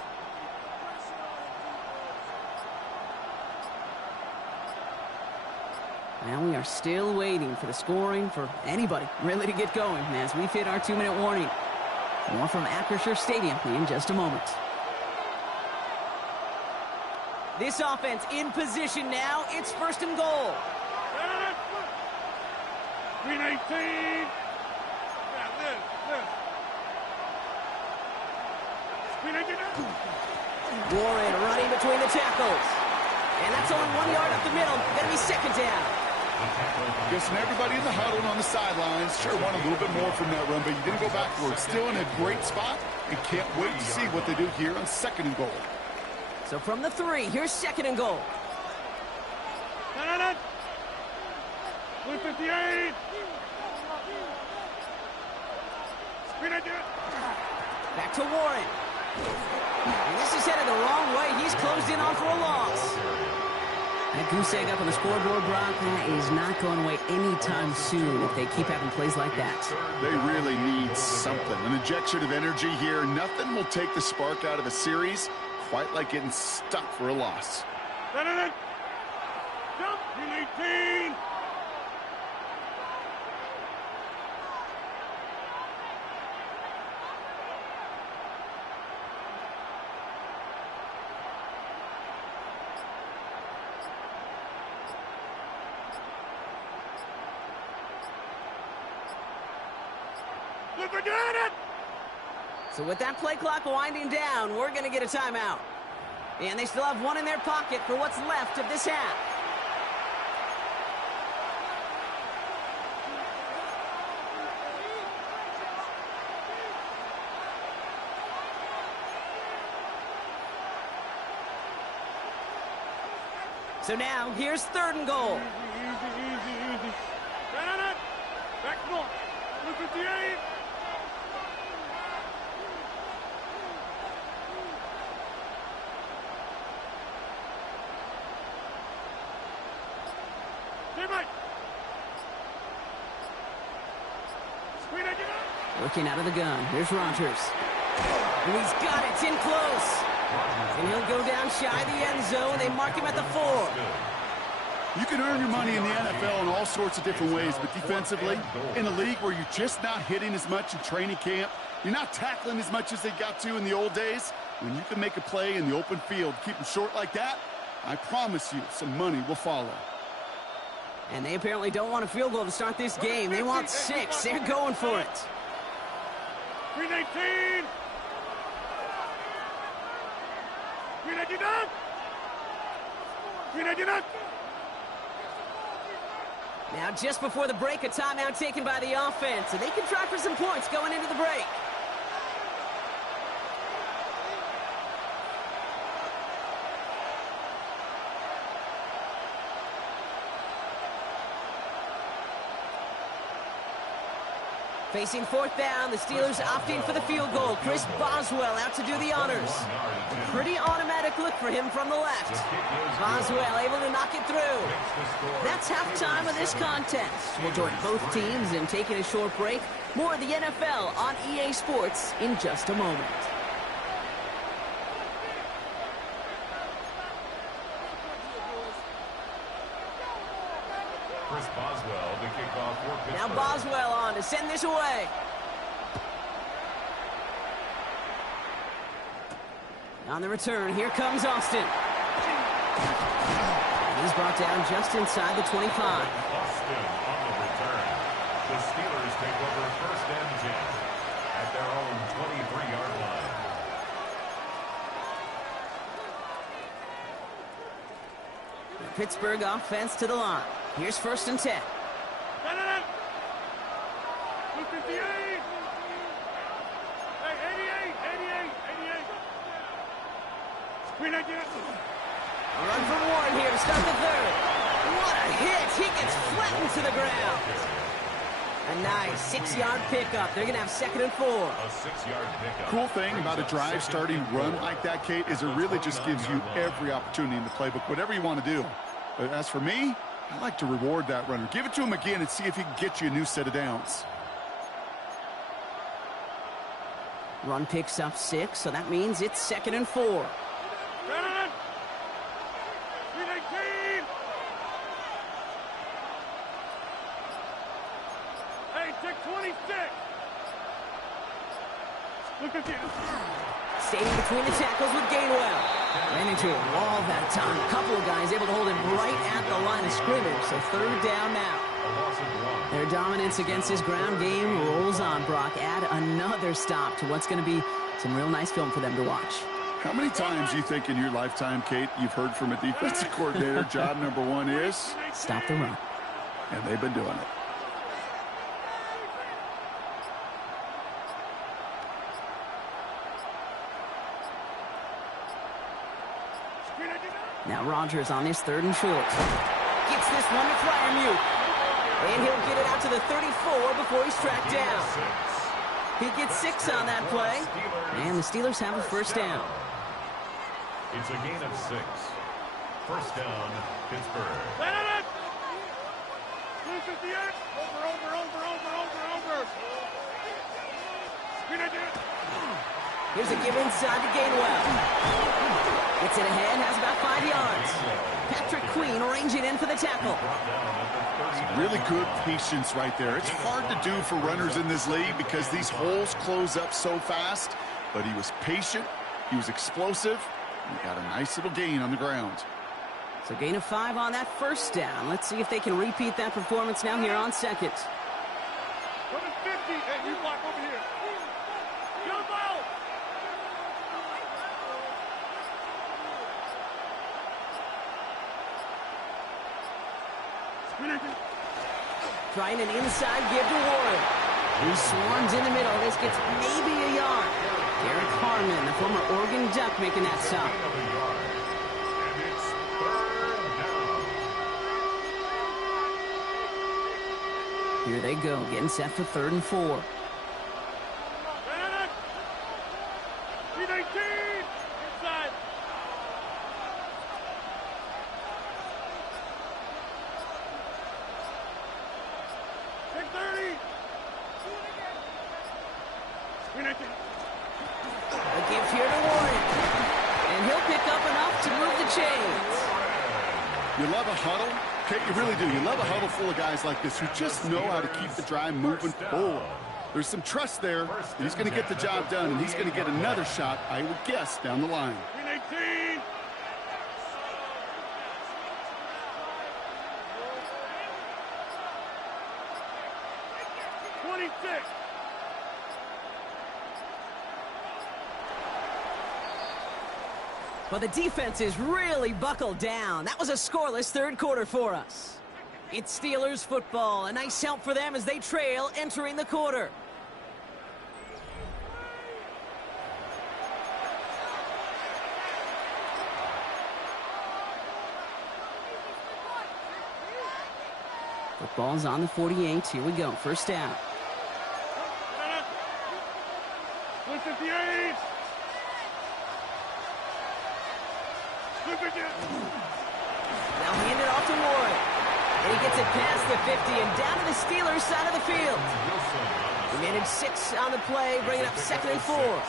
Now we are still waiting for the scoring for anybody really to get going as we've hit our 2-minute warning. More from Acrisure Stadium in just a moment. This offense in position now. It's first and goal. Green 18. Green 18. Warren running between the tackles. And that's only 1 yard up the middle. Gonna be second down. Guessing everybody in the huddle and on the sidelines sure want a little bit more from that run, but you didn't go backwards. Still in a great spot and can't wait to see what they do here on second and goal. So from the 3, here's second and goal. 158. Back to Warren. And this is headed the wrong way. He's closed in on for a loss. That goose egg up on the scoreboard, Brock, that is not going away anytime soon if they keep having plays like that. They really need something. An injection of energy here. Nothing will take the spark out of a series quite like getting stuck for a loss. Jump, Green 18. So with that play clock winding down, we're going to get a timeout. And they still have one in their pocket for what's left of this half. So now, here's third and goal. Easy. Back north. 158. Looking out of the gun. Here's Rogers. And he's got it. It's in close. And he'll go down shy of the end zone. They mark him at the 4. You can earn your money in the NFL in all sorts of different ways, but defensively, in a league where you're just not hitting as much in training camp, you're not tackling as much as they got to in the old days, when you can make a play in the open field, keep them short like that, I promise you some money will follow. And they apparently don't want a field goal to start this game. They want 6. They're going for it. Green 18. Green 18. Green 18. Now, just before the break, a timeout taken by the offense, and they can try for some points going into the break. Facing fourth down, the Steelers opting for the field goal. Chris Boswell out to do the honors. Pretty automatic look for him from the left. Boswell able to knock it through. That's halftime of this contest. We'll join both teams in taking a short break. More of the NFL on EA Sports in just a moment. Chris Boswell, the kickoff for Pittsburgh. Now Boswell on to send this away. On the return, here comes Austin. He's brought down just inside the 25. Austin on the return. The Steelers take over first and 10 at their own 23-yard line. The Pittsburgh offense to the line. Here's first and 10. 258. Hey, 88. Green 18. A run from Warren here to start the third. What a hit. He gets flattened to the ground. A nice 6-yard pickup. They're going to have second and 4. A 6-yard pickup. Cool thing about a drive starting run like that, Kate, is it really just gives you every opportunity in the playbook, whatever you want to do. But as for me, I like to reward that runner. Give it to him again and see if he can get you a new set of downs. Run picks up 6, so that means it's second and 4. Green 18. staying between the tackles with Gainwell. Ran into a wall that time. A couple of guys able to hold him right at the line of scrimmage. So third down now. Their dominance against his ground game rolls on, Brock. Add another stop to what's going to be some real nice film for them to watch. How many times do you think in your lifetime, Kate, you've heard from a defensive coordinator, job number one is? Stop the run. And they've been doing it. Now Rodgers on this third and short. Gets this one to Fryermuth. And he'll get it out to the 34 before he's tracked down. He gets 6 on that play. And the Steelers have a first down. It's a gain of 6. First down, Pittsburgh. Here's a give inside to Gainwell. Gets it ahead, has about 5 yards. Patrick Queen ranging in for the tackle. Really good patience right there. It's hard to do for runners in this league because these holes close up so fast. But he was patient, he was explosive, and he got a nice little gain on the ground. So gain of 5 on that first down. Let's see if they can repeat that performance now here on second. Number 50. Hey, you block over here. Jump out. Trying an inside give to Warren. He swarms in the middle. This gets maybe a yard. Derek Harmon, the former Oregon Duck, making that stop. And it's third down. Here they go, getting set for 3rd and 4. 319. Inside. Take 30. 319. A give here to Warren. And he'll pick up enough to move the chains. You love a huddle? Kate, you really do. You love a huddle full of guys like this who just know how to keep the drive moving forward. There's some trust there. He's going to get the job done, and he's going to get another shot, I would guess, down the line. 319. Well, the defense is really buckled down. That was a scoreless third quarter for us. It's Steelers football. A nice help for them as they trail entering the quarter. Football's on the 48. Here we go. First down. 158. Now hand it off to Warren. And he gets it past the 50 and down to the Steelers side of the field. He managed 6 on the play, bringing up 2nd and 4.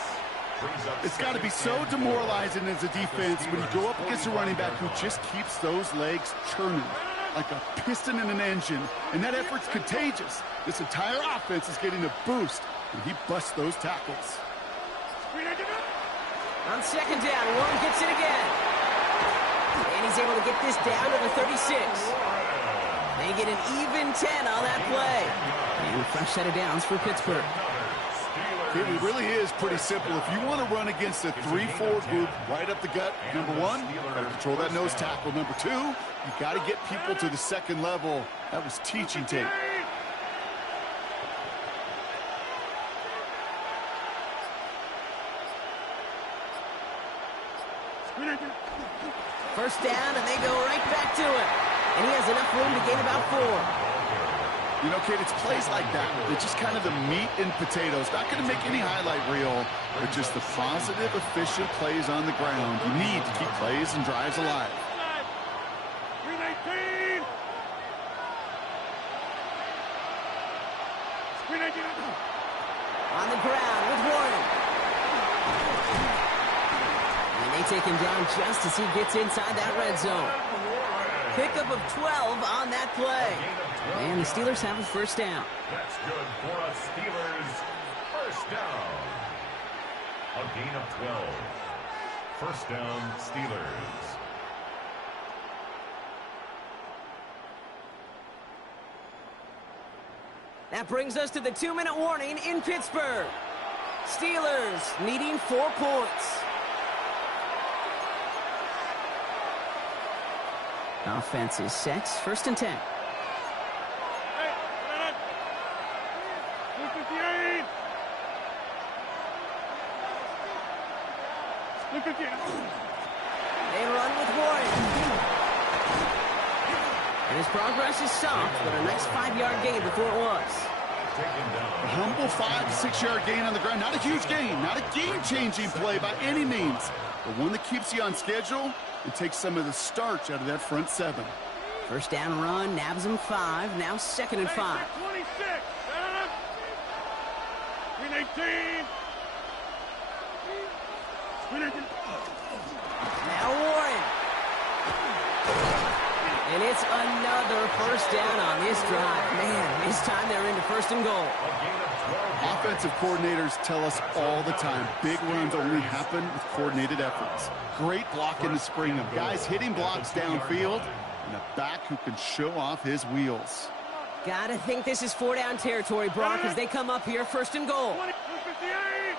It's got to be so demoralizing as a defense when you go up against a running back who just keeps those legs churning like a piston in an engine, and that effort's contagious. This entire offense is getting a boost, and he busts those tackles. On 2nd down, Warren gets it again. And he's able to get this down to the 36. They get an even 10 on that play. And a fresh set of downs for Pittsburgh. It really is pretty simple. If you want to run against a 3-4 group right up the gut, number 1, got to control that nose tackle. Number 2, you got to get people to the second level. That was teaching tape. First down, and they go right back to it. And he has enough room to gain about 4. You know, Kate, it's plays like that. They're just kind of the meat and potatoes. Not going to make any highlight reel, but just the positive, efficient plays on the ground. You need to keep plays and drives alive. 319. 319. On the ground with Warren. And they take him down just as he gets inside that red zone. Pickup of 12 on that play. And the Steelers have a first down. That's good for a Steelers first down. A gain of 12. First down, Steelers. That brings us to the 2-minute warning in Pittsburgh. Steelers needing 4 points. Offense is set. First and 10. Hey, 258. 258. They run with Warren. And his progress is soft, but a nice 5-yard gain before it was. A humble 5-6-yard gain on the ground. Not a huge gain, not a game-changing play by any means, but one that keeps you on schedule and takes some of the starch out of that front 7. First down run, nabs him 5, now 2nd and 5. 26. 318. 318. Now Warren. And it's another first down on this drive. Man, this time they're into 1st and goal. Offensive coordinators tell us all the time, big runs only happen with coordinated efforts. Great block in the spring of guys hitting blocks downfield and a back who can show off his wheels. Gotta think this is 4-down territory, Brock, as they come up here 1st and goal. 258.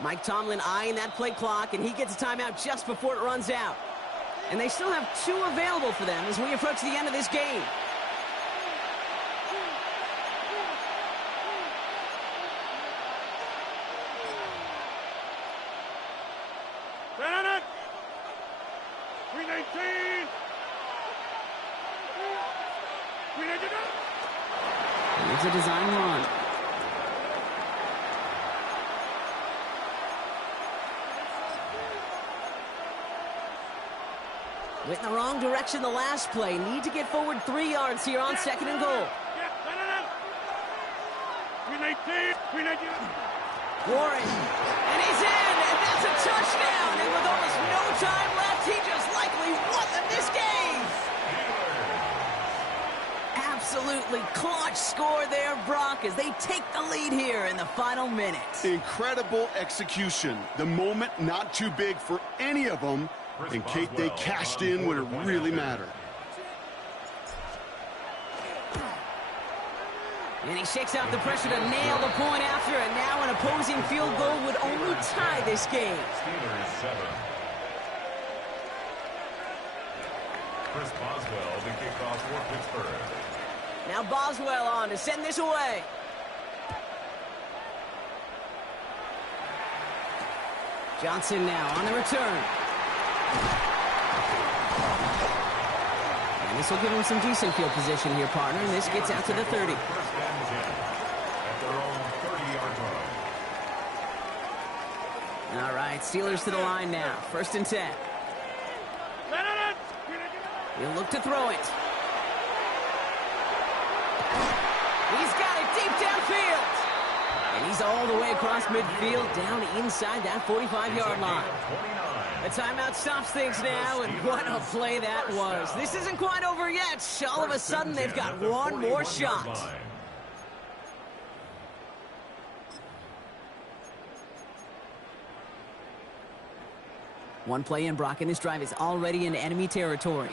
Mike Tomlin eyeing that play clock, and he gets a timeout just before it runs out. And they still have 2 available for them as we approach the end of this game. Bennett. 319. 319. Here's a design run. Went in the wrong direction the last play. Need to get forward 3 yards here on 2nd and goal. 319. 319. Warren, and he's in, and that's a touchdown. And with almost no time left, he just likely won them this game. Absolutely clutch score there, Brock, as they take the lead here in the final minute. Incredible execution. The moment not too big for any of them. And Kate, they cashed in when it really mattered. And he shakes out the pressure to nail the point after, and now an opposing field goal would only tie this game. Steelers 7. Chris Boswell, the kickoff for Pittsburgh. Now Boswell on to send this away. Johnson now on the return. And this will give him some decent field position here, partner, and this gets out to the 30. First and 10 at their own 30-yard line. All right, Steelers to the line now. 1st and 10. He'll look to throw it. He's got it deep downfield. And he's all the way across midfield, down inside that 45-yard line. The timeout stops things now, and what a play that was. This isn't quite over yet. All of a sudden, they've got one more shot. One play in, Brock, and this drive is already in enemy territory.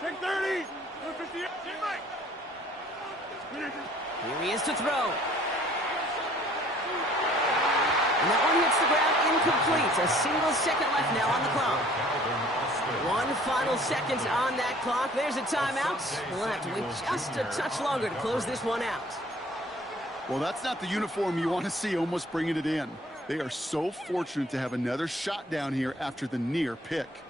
630. Here he is to throw. And that one hits the ground incomplete. A single second left now on the clock. One final second on that clock. There's a timeout. We'll have to wait just a touch longer to close this one out. Well, that's not the uniform you want to see almost bringing it in. They are so fortunate to have another shot down here after the near pick.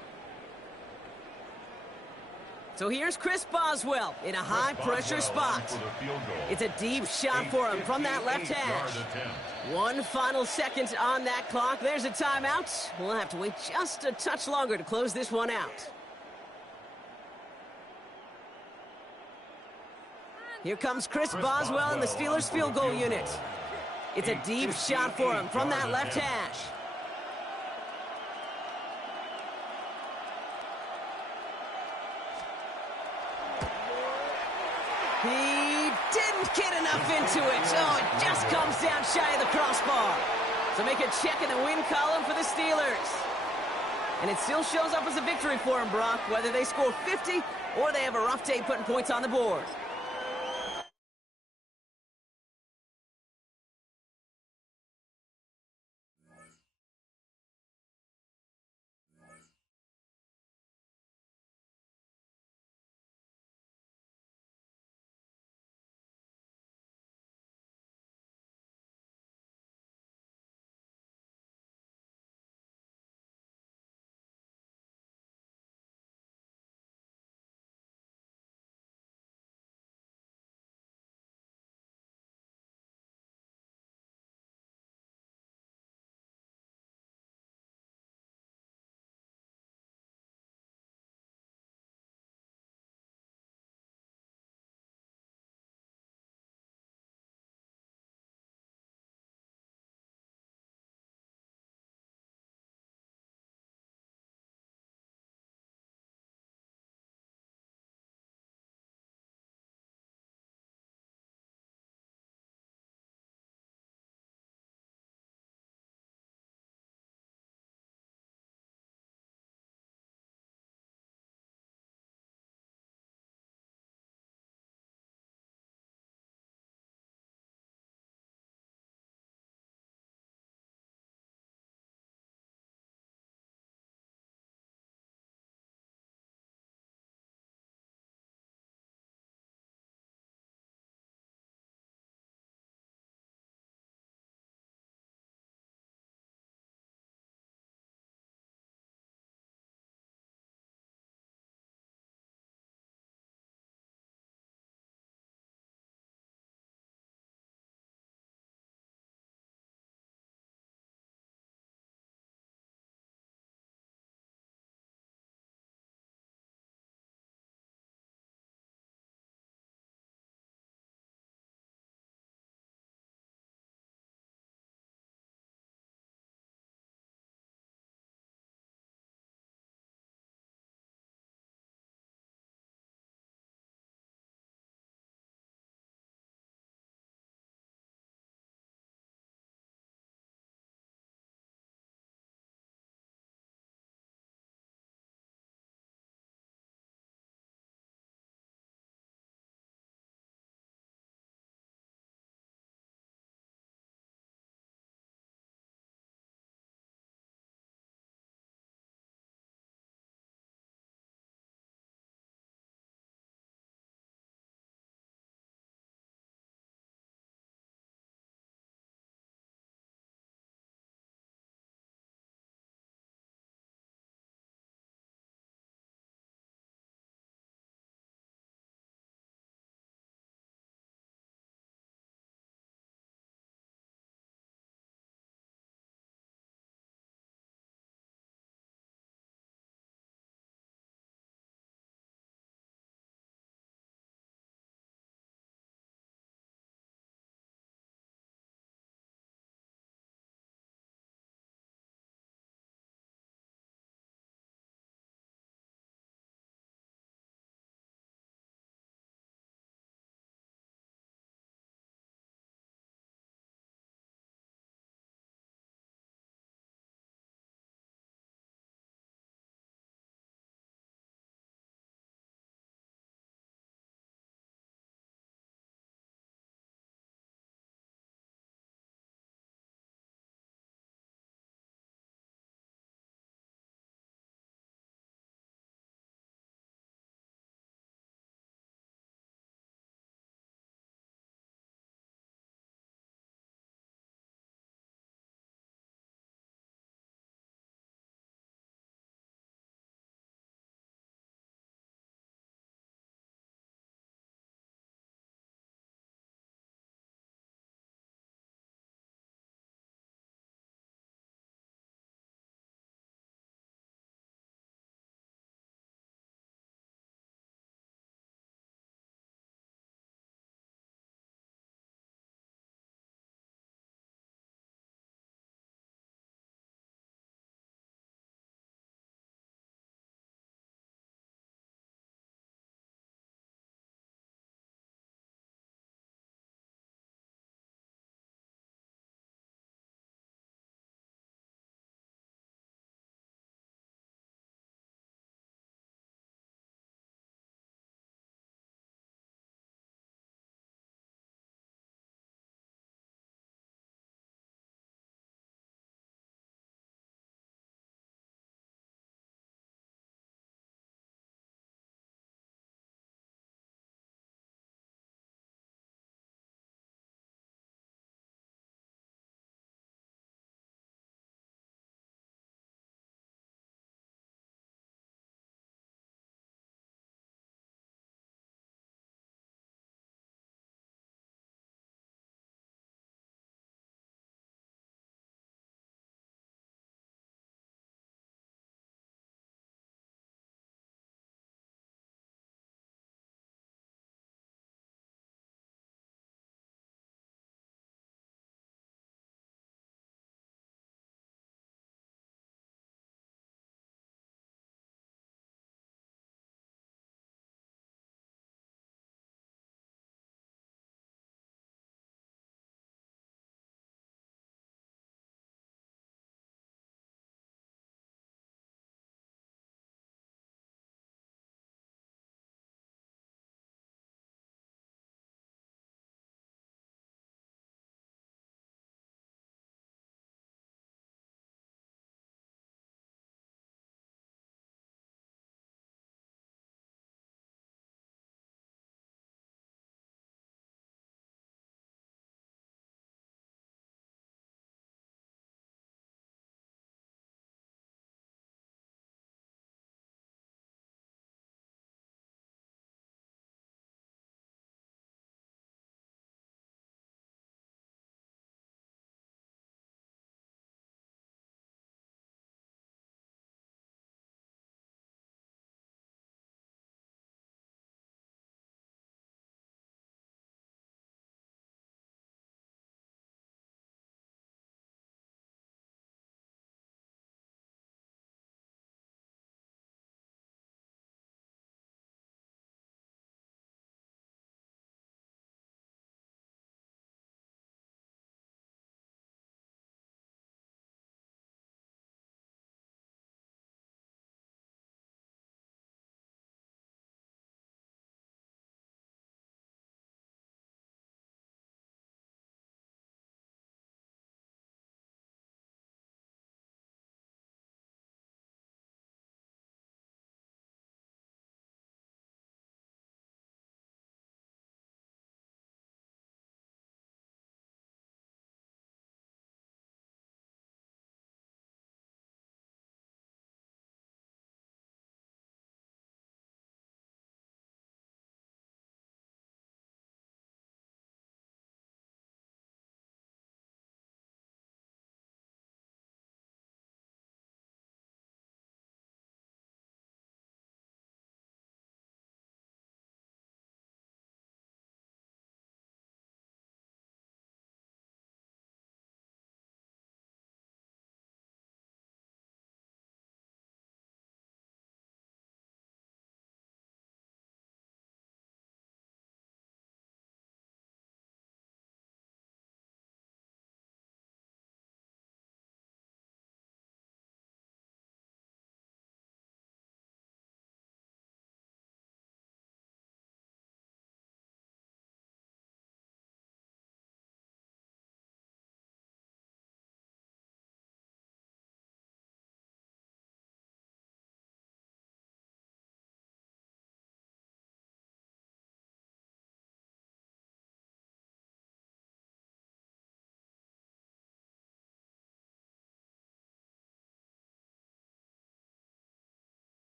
So here's Chris Boswell in a high-pressure spot. It's a deep shot for him from that left hash. One final second on that clock. There's a timeout. We'll have to wait just a touch longer to close this one out. Here comes Chris Boswell and the Steelers field goal unit. It's a deep shot for him from that left hash. He didn't get enough into it. Oh, it just comes down shy of the crossbar. So make a check in the win column for the Steelers. And it still shows up as a victory for them, Brock, whether they score 50 or they have a rough day putting points on the board.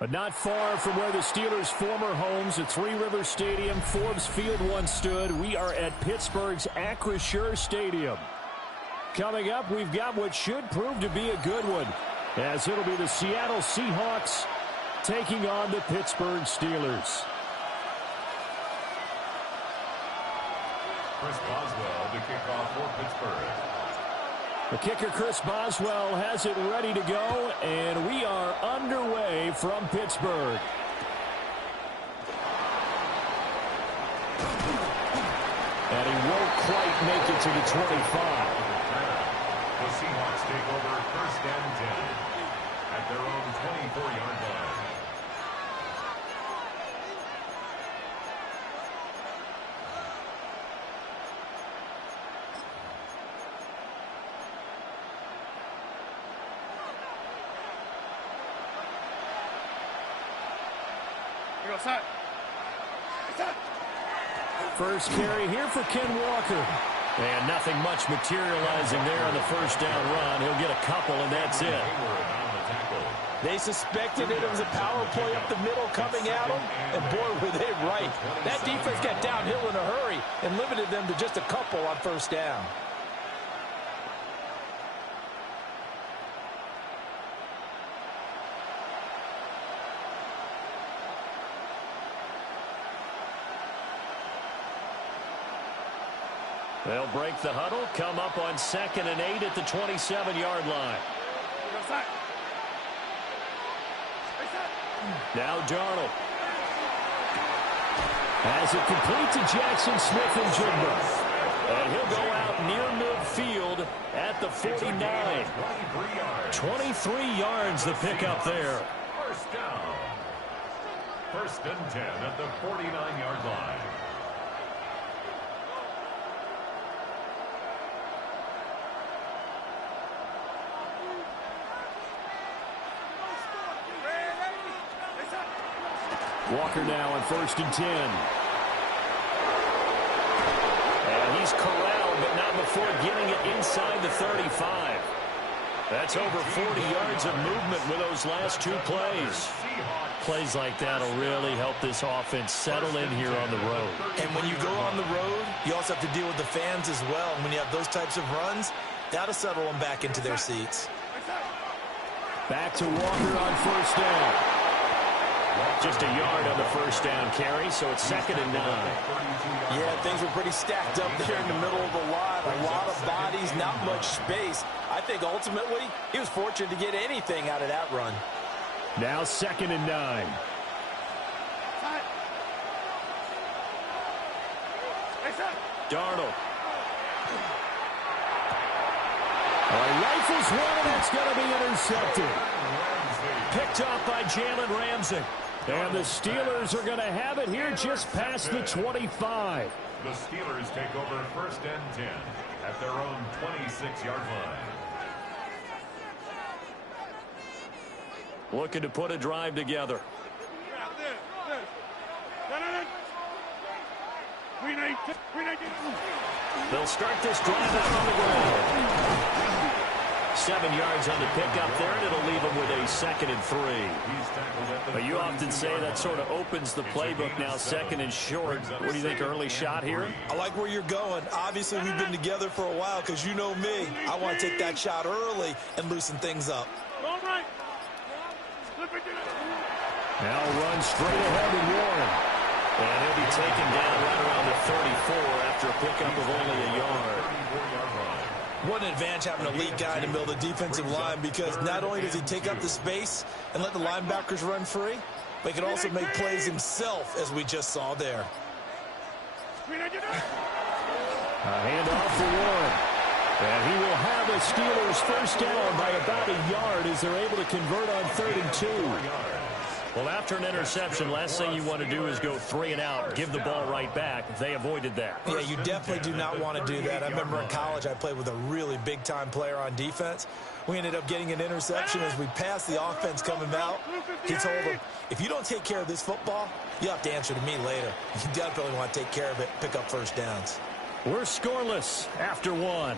But not far from where the Steelers' former homes at Three Rivers Stadium, Forbes Field once stood, we are at Pittsburgh's Acrisure Stadium. Coming up, we've got what should prove to be a good one, as it'll be the Seattle Seahawks taking on the Pittsburgh Steelers. Chris Boswell to kick off for Pittsburgh. The kicker, Chris Boswell, has it ready to go, and we are underway from Pittsburgh. And he won't quite make it to the 25. The Seahawks take over first and 10 at their own 24-yard line. First carry here for Ken Walker. And nothing much materializing there on the first down run. He'll get a couple, and that's it. They suspected it was a power play up the middle coming at them, and boy, were they right. That defense got downhill in a hurry and limited them to just a couple on first down. They'll break the huddle, come up on 2nd and 8 at the 27-yard line. Now Darnold has it complete to Jackson Smith and Jigba. And he'll go out near midfield at the 49. 23 yards the pickup there. First down. First and 10 at the 49-yard line. Walker now on 1st and 10. And he's corralled, but not before getting it inside the 35. That's over 40 yards of movement with those last two plays. Plays like that will really help this offense settle in here on the road. And when you go on the road, you also have to deal with the fans as well. And when you have those types of runs, that'll settle them back into their seats. Back to Walker on first down. Just a yard on the first down carry, so it's 2nd and 9. Yeah, things were pretty stacked up there in the middle of the line. A lot of bodies, not much space. I think ultimately he was fortunate to get anything out of that run. Now 2nd and 9. Darnold. Rifles one, and that's going to be intercepted. Picked off by Jalen Ramsey. And the Steelers are going to have it here just past the 25. The Steelers take over first and 10 at their own 26-yard line. Looking to put a drive together. They'll start this drive out on the ground. 7 yards on the pickup there, and it'll leave them with a 2nd and 3. But you often say that sort of opens the playbook now, 2nd and short. What do you think, early shot here? I like where you're going. Obviously, we've been together for a while because you know me. I want to take that shot early and loosen things up. Now run straight ahead and Warren. And he'll be taken down right around the 34 after a pickup of only a yard. What an advantage having an elite guy in the middle of the defensive line, because not only does he take up the space and let the linebackers run free, but he can also make plays himself, as we just saw there. A handoff for Warren. And he will have the Steelers first down by about a yard as they're able to convert on 3rd and 2. Well, after an interception, last thing you want to do is go 3 and out, give the ball right back. They avoided that. Yeah, you definitely do not want to do that. I remember in college I played with a really big-time player on defense. We ended up getting an interception as we passed the offense coming out. He told him, if you don't take care of this football, you'll have to answer to me later. You definitely want to take care of it, pick up first downs. We're scoreless after 1.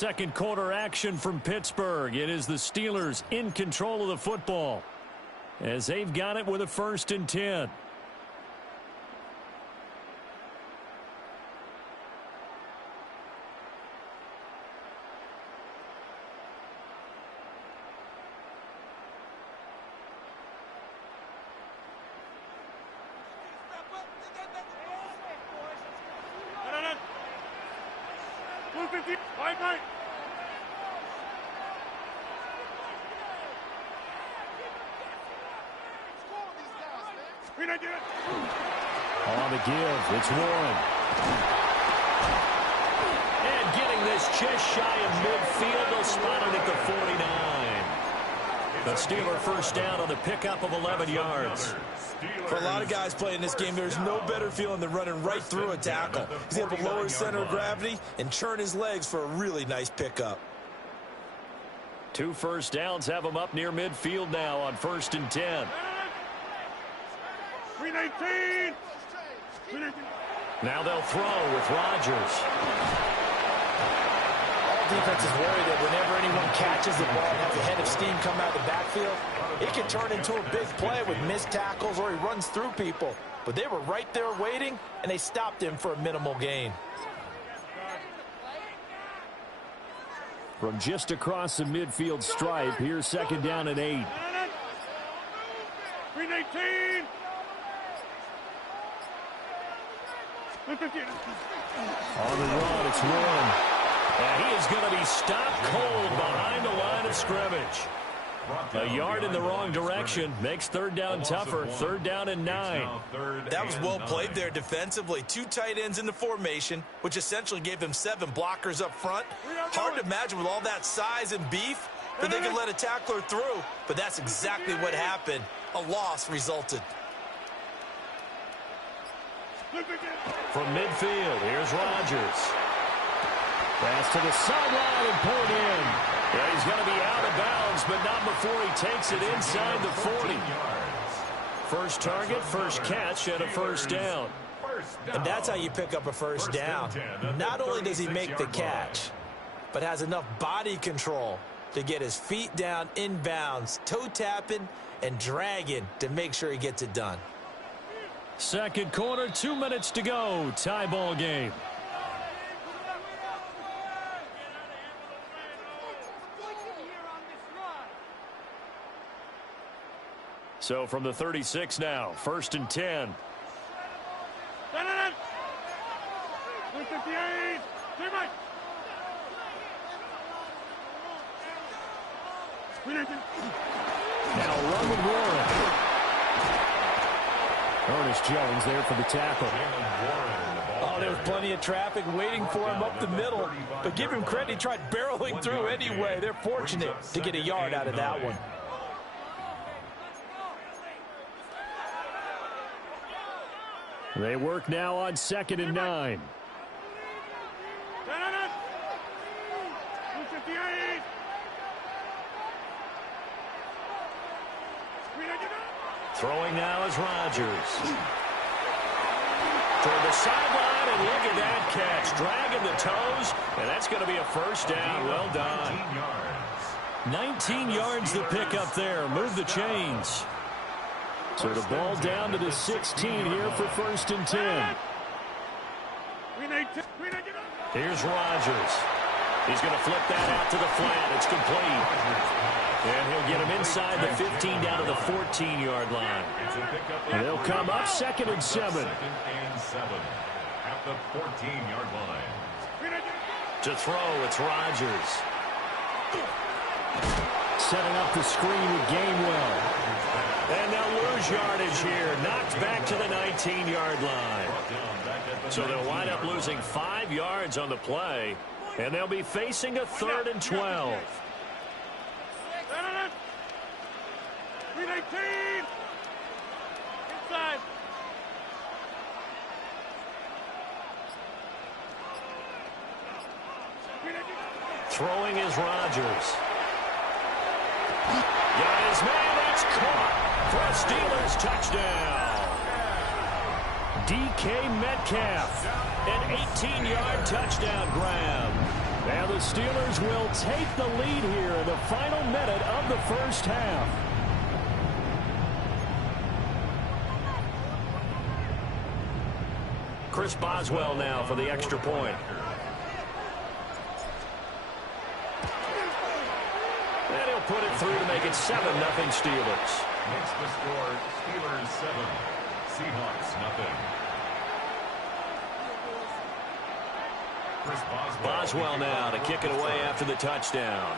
second quarter action from Pittsburgh. It is the Steelers in control of the football as they've got it with a 1st and 10. On the give, it's Warren. And getting this just shy of midfield, they'll spot it at the 49. The Steeler first down on the pickup of 11 yards. For a lot of guys playing this game, there's no better feeling than running right through a tackle. He's able to lower his center of gravity and churn his legs for a really nice pickup. 2 first downs have him up near midfield now on 1st and 10. 319. Now they'll throw with Rodgers. All defense is worried that whenever anyone catches the ball and has a head of steam come out of the backfield, it can turn into a big play with missed tackles or he runs through people. But they were right there waiting, and they stopped him for a minimal gain. From just across the midfield stripe, here's 2nd down and 8. 319. On the run, it's Warren. And he is going to be stopped cold behind the line of scrimmage. A yard in the wrong direction makes 3rd down tougher. 3rd down and 9. That was well played there defensively. 2 tight ends in the formation, which essentially gave them 7 blockers up front. Hard to imagine with all that size and beef that they could let a tackler through, but that's exactly what happened. A loss resulted. From midfield, here's Rodgers. Pass to the sideline and pulled in. Yeah, he's going to be out of bounds, but not before he takes it inside the 40. First target, first catch, and a 1st down. And that's how you pick up a 1st down. Not only does he make the catch, but has enough body control to get his feet down inbounds, toe tapping and dragging to make sure he gets it done. Second quarter, 2 minutes to go. Tie ball game. So from the 36 now, 1st and 10. 158. Now run with Warren. Ernest Jones there for the tackle. Oh, there was plenty of traffic waiting for him up the middle. But give him credit, he tried barreling through anyway. They're fortunate to get a yard out of that one. They work now on 2nd and 9. Throwing now is Rodgers. Toward the sideline, and look at that catch. Dragging the toes, and that's going to be a 1st down. Well done. 19 yards the pick up there. Move the chains. So the ball down to the 16 here for 1st and 10. Here's Rodgers. He's going to flip that out to the flat. It's complete. And he'll get him inside the 15 down to the 14-yard line. And they'll come up 2nd and 7. 2nd and 7 at the 14-yard line. To throw, it's Rodgers. Setting up the screen with Gainwell. And they'll lose yardage here. Knocked back to the 19-yard line. So they'll wind up losing 5 yards on the play. And they'll be facing a 3rd and 12. 319. Inside. Throwing is Rodgers. Got his man. That's caught for a Steelers touchdown. DK Metcalf. An 18-yard touchdown grab. And the Steelers will take the lead here in the final minute of the first half. Chris Boswell now for the extra point. And he'll put it through to make it 7-0 Steelers. Makes the score Steelers 7, Seahawks nothing. Chris Boswell now to kick it away after the touchdown.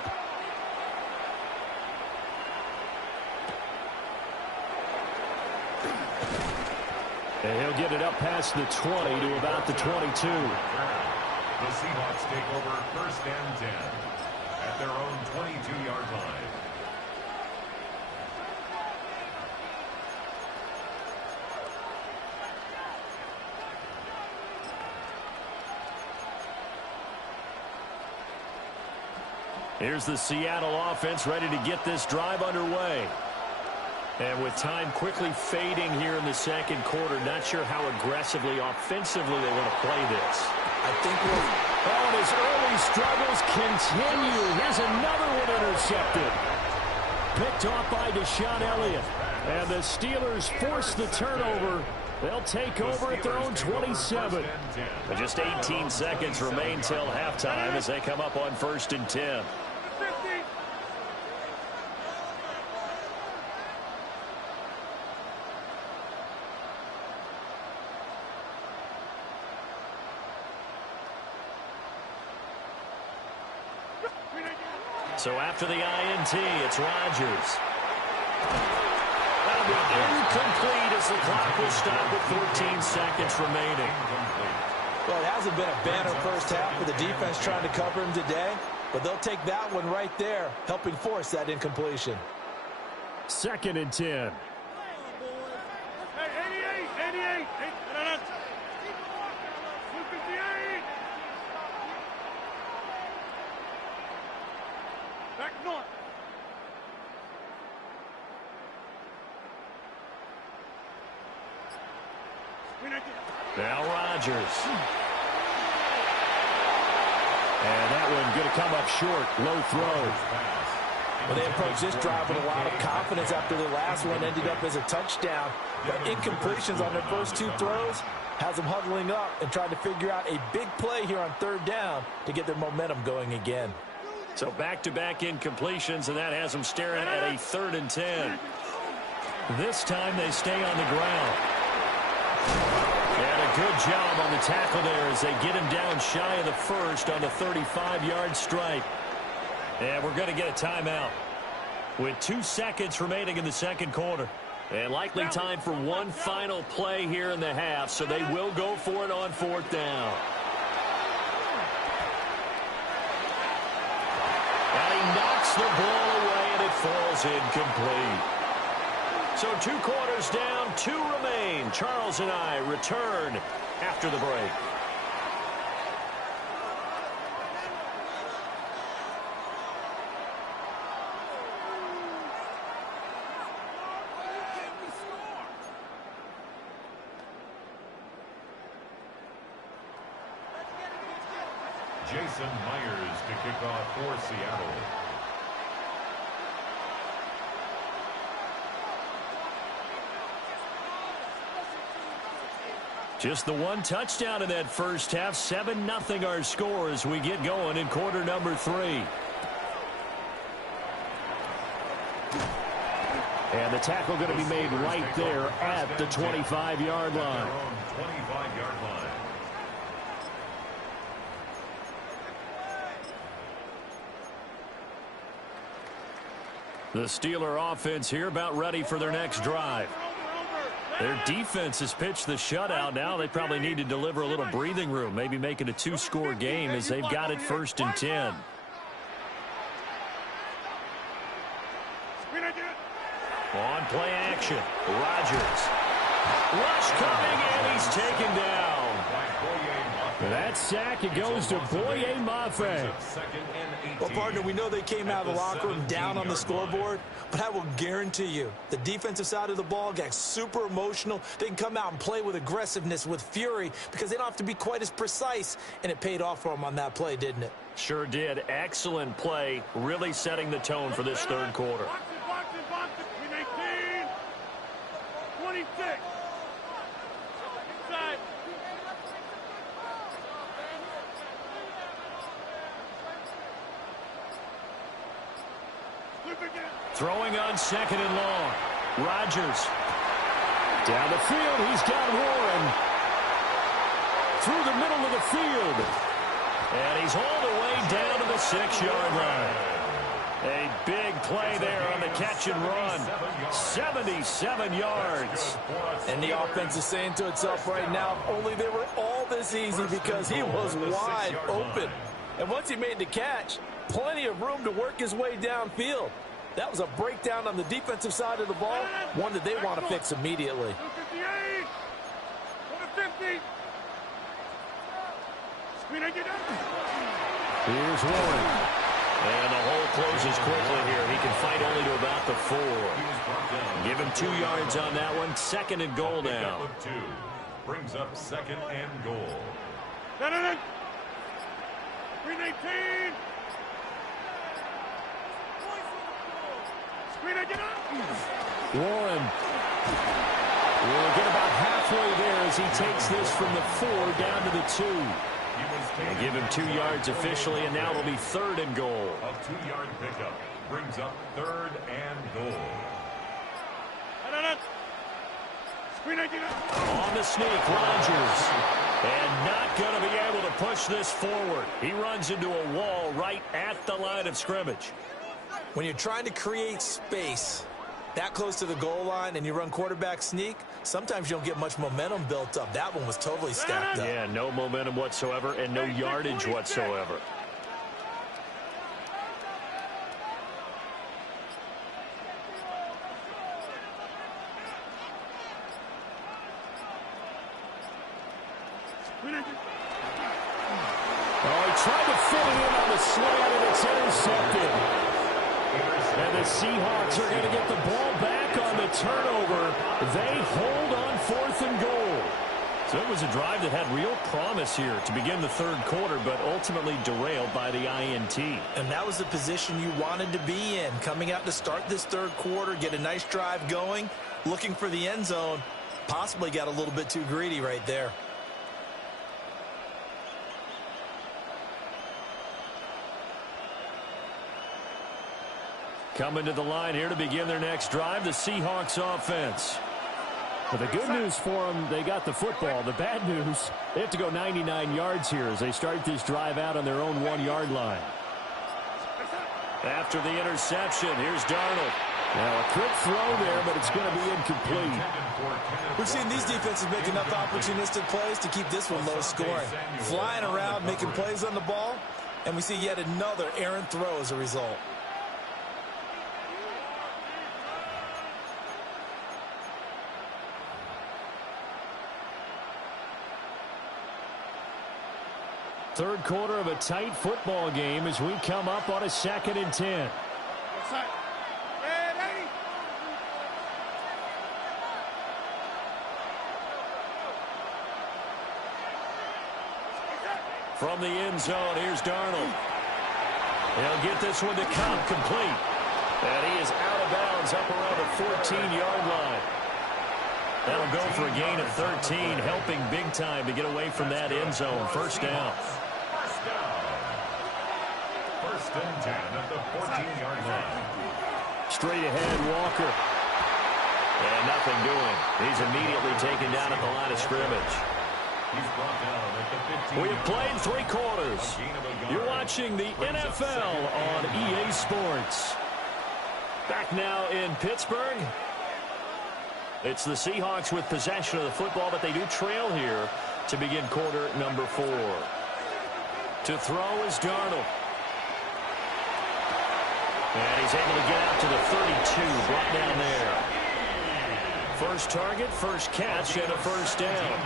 And he'll get it up past the 20 to about the 22. The Seahawks take over 1st and 10 at their own 22-yard line. Here's the Seattle offense ready to get this drive underway. And with time quickly fading here in the second quarter, not sure how aggressively, offensively they want to play this. I think we'll... Oh, and his early struggles continue. Here's another one intercepted. Picked off by Deshaun Elliott. And the Steelers force the turnover. They'll take over at their own 27. But just 18 seconds remain till halftime as they come up on 1st and 10. So after the INT, it's Rodgers. That'll be incomplete as the clock will stop with 14 seconds remaining. Well, it hasn't been a banner first half for the defense trying to cover him today, but they'll take that one right there, helping force that incompletion. 2nd and 10. Hey, 88. Back north. Now Rodgers. And that one going to come up short. Low throw. Well, they approached this drive with a lot of confidence after the last one ended up as a touchdown. But incompletions on their first 2 throws has them huddling up and trying to figure out a big play here on 3rd down to get their momentum going again. So back-to-back incompletions, and that has them staring at a 3rd and 10. This time they stay on the ground. And a good job on the tackle there as they get him down shy of the 1st on the 35-yard stripe. And we're going to get a timeout with 2 seconds remaining in the second quarter. And likely time for one final play here in the half, so they will go for it on 4th down. And he knocks the ball away, and it falls incomplete. So 2 quarters down, 2 remain. Charles and I return after the break. Jason Myers to kick off for Seattle. Just the 1 touchdown in that first half. 7-0 our score as we get going in quarter number 3. And the tackle going to be made right there at the 25-yard line. 25-yard line. The Steeler offense here about ready for their next drive. Their defense has pitched the shutout. Now they probably need to deliver a little breathing room, maybe make it a 2-score game as they've got it 1st and 10. On play action, Rodgers. Rush coming, and he's taken down. That sack, it goes to Boye Mafe. Well, partner, we know they came out of the locker room down on the scoreboard, but I will guarantee you the defensive side of the ball got super emotional. They can come out and play with aggressiveness, with fury, because they don't have to be quite as precise, and it paid off for them on that play, didn't it? Sure did. Excellent play, really setting the tone for this third quarter. Box it. 18. 26. Inside. Throwing on second and long. Rodgers. Down the field, he's got Warren. Through the middle of the field. And he's all the way down to the 6-yard line. A big play there on the catch and run. 77 yards. And the offense is saying to itself right now, only they were all this easy because he was wide open. And once he made the catch, plenty of room to work his way downfield. That was a breakdown on the defensive side of the ball, one that they want to fix immediately. 58. 50. Here's Warren. And the hole closes quickly here. He can fight only to about the 4. Give him 2 yards on that one. Second and goal now. Brings up second and goal. 318. Warren will get about halfway there as he takes this from the 4 down to the 2. They'll give him 2 yards officially, and now it'll be third and goal. A 2-yard pickup brings up third and goal. On the sneak, Rodgers. And not going to be able to push this forward. He runs into a wall right at the line of scrimmage. When you're trying to create space that close to the goal line and you run quarterback sneak, sometimes you don't get much momentum built up. That one was totally stacked up. Yeah, no momentum whatsoever and no yardage whatsoever. Oh, he tried to fit it in on the slant, and it's intercepted. And the Seahawks are going to get the ball back on the turnover. They hold on 4th and goal. So it was a drive that had real promise here to begin the third quarter, but ultimately derailed by the INT. And that was the position you wanted to be in. Coming out to start this third quarter, get a nice drive going, looking for the end zone. Possibly got a little bit too greedy right there. Coming to the line here to begin their next drive, the Seahawks offense. But the good news for them, they got the football. The bad news, they have to go 99 yards here as they start this drive out on their own 1-yard line. After the interception, here's Darnold. Now a quick throw there, but it's going to be incomplete. We've seen these defenses make enough opportunistic plays to keep this one low scoring. Flying around, making plays on the ball, and we see yet another errant throw as a result. Third quarter of a tight football game as we come up on a 2nd and 10. From the end zone, here's Darnold. He'll get this one to Cobb complete. And he is out of bounds up around the 14-yard line. That'll go for a gain of 13, helping big time to get away from that end zone. First down. First and 10 at the 14-yard line. Straight ahead, Walker. And nothing doing. He's immediately taken down at the line of scrimmage. He's brought down at the 15. We have played 3 quarters. You're watching the NFL on EA Sports. Back now in Pittsburgh. It's the Seahawks with possession of the football, but they do trail here to begin quarter number 4. To throw is Darnold. And he's able to get out to the 32, brought down there. First target, first catch, and a first down.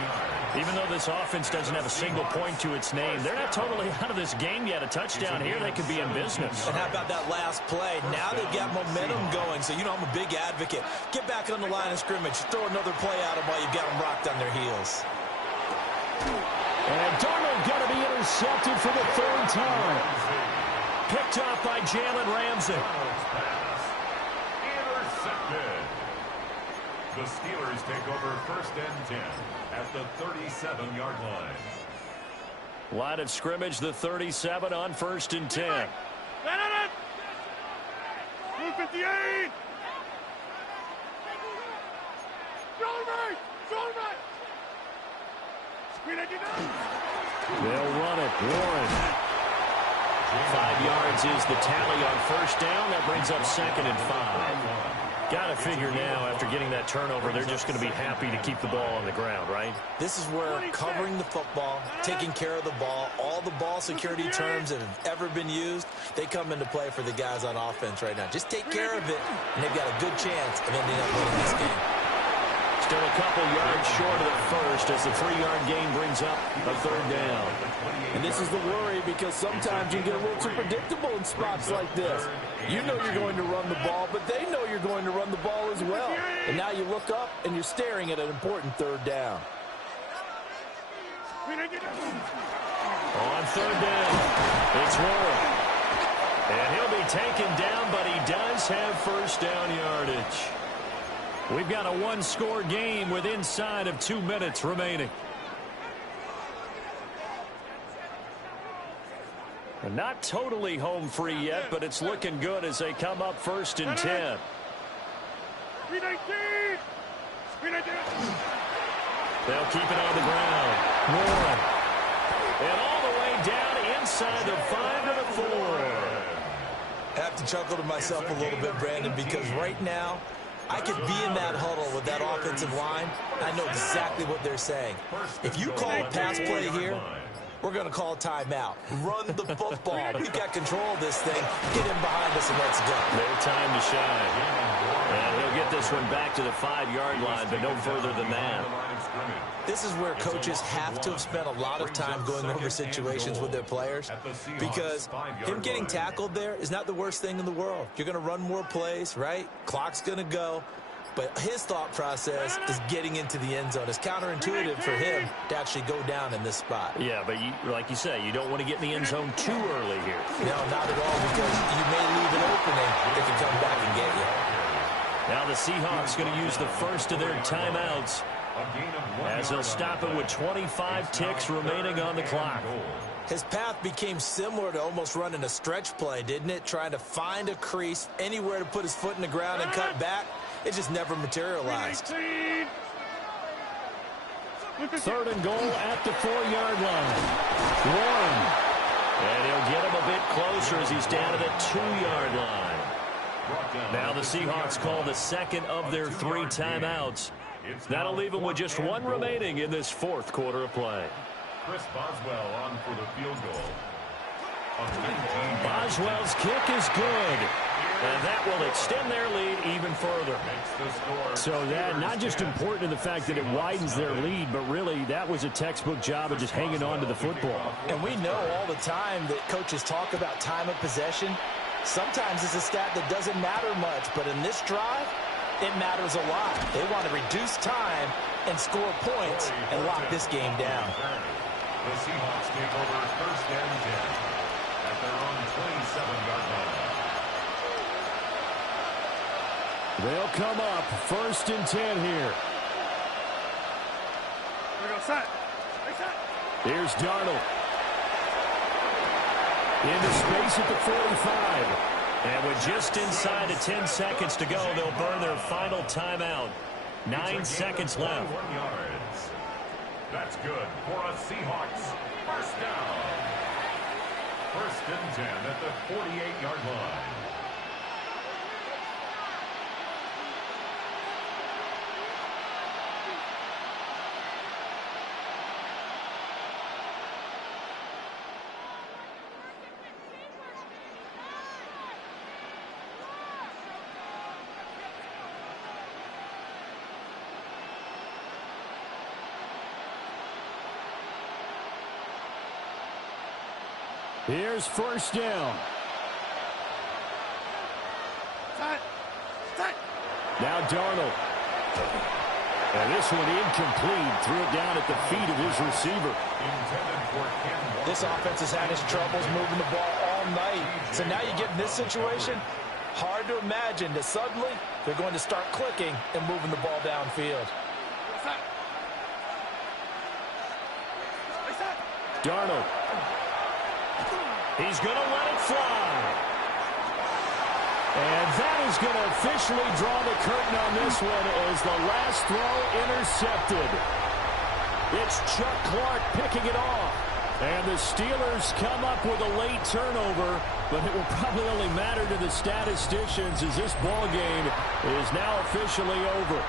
Even though this offense doesn't have a single point to its name, they're not totally out of this game yet. A touchdown here, they could be in business. And how about that last play? Now they've got momentum going, so you know I'm a big advocate. Get back on the line of scrimmage. Throw another play at them while you've got them rocked on their heels. And Darnold going to be intercepted. intercepted for the third time. Picked off by Jalen Ramsey. Intercepted. The Steelers take over 1st and 10 at the 37-yard line. Line of scrimmage, the 37 on 1st and 10. 58. They'll run it. Warren. 5 yards is the tally on 1st down. That brings up 2nd and 5. Got to figure now, after getting that turnover, they're just going to be happy to keep the ball on the ground, right? This is where covering the football, taking care of the ball, all the ball security terms that have ever been used, they come into play for the guys on offense right now. Just take care of it, and they've got a good chance of ending up winning this game. Still a couple yards short of the first as the 3-yard gain brings up a 3rd down. And this is the worry, because sometimes you get a little too predictable in spots like this. You know you're going to run the ball, but they know you're going to run the ball as well. And now you look up and you're staring at an important 3rd down. On 3rd down, it's Warren. And he'll be taken down, but he does have 1st down yardage. We've got a 1-score game with inside of 2 minutes remaining. And not totally home free yet, but it's looking good as they come up 1st and 10. They'll keep it on the ground. Warren. And all the way down inside the 5 to the 4. I have to chuckle to myself a little bit, Brandon, because right now, I could be in that huddle with that offensive line. I know exactly what they're saying. If you call a pass play here, we're going to call timeout. Run the football. We've got control of this thing. Get him behind us and let's go. Their time to shine. And he'll get this one back to the 5-yard line, but no further than that. This is where coaches have to have spent a lot of time going over situations with their players, because him getting tackled there is not the worst thing in the world. You're going to run more plays, right? Clock's going to go. But his thought process is getting into the end zone. It's counterintuitive for him to actually go down in this spot. Yeah, but like you say, you don't want to get in the end zone too early here. No, not at all, because you may leave an opening that can come back and get you. Now the Seahawks going to use the first of their timeouts, as they'll stop it with 25 ticks remaining on the clock. His path became similar to almost running a stretch play, didn't it? Trying to find a crease, anywhere to put his foot in the ground and cut back. It just never materialized. 3rd and goal at the 4-yard line. Warren. And he'll get him a bit closer as he's down to the 2-yard line. Now the Seahawks call the 2nd of their 3 timeouts. That'll leave them with just 1 remaining in this 4th quarter of play. Chris Boswell on for the field goal. Boswell's kick is good. And that will extend their lead even further. So that not just important in the fact that it widens their lead, but really that was a textbook job of just hanging on to the football. And we know all the time that coaches talk about time of possession. Sometimes it's a stat that doesn't matter much, but in this drive, it matters a lot. They want to reduce time and score points and lock this game down. The Seahawks take over 1st and 10 at their own 27-yard line. They'll come up 1st and 10 here. Here's Darnold. Into space at the 45. And with just inside of 10 seconds to go, they'll burn their final timeout. 9 seconds left. That's good for a Seahawks 1st down. 1st and 10 at the 48-yard line. Here's 1st down. Now Darnold. And this one incomplete. Threw it down at the feet of his receiver. This offense has had its troubles moving the ball all night. So now you get in this situation, hard to imagine that suddenly they're going to start clicking and moving the ball downfield. Darnold. He's going to let it fly. And that is going to officially draw the curtain on this one as the last throw intercepted. It's Chuck Clark picking it off. And the Steelers come up with a late turnover, but it will probably only matter to the statisticians as this ball game is now officially over.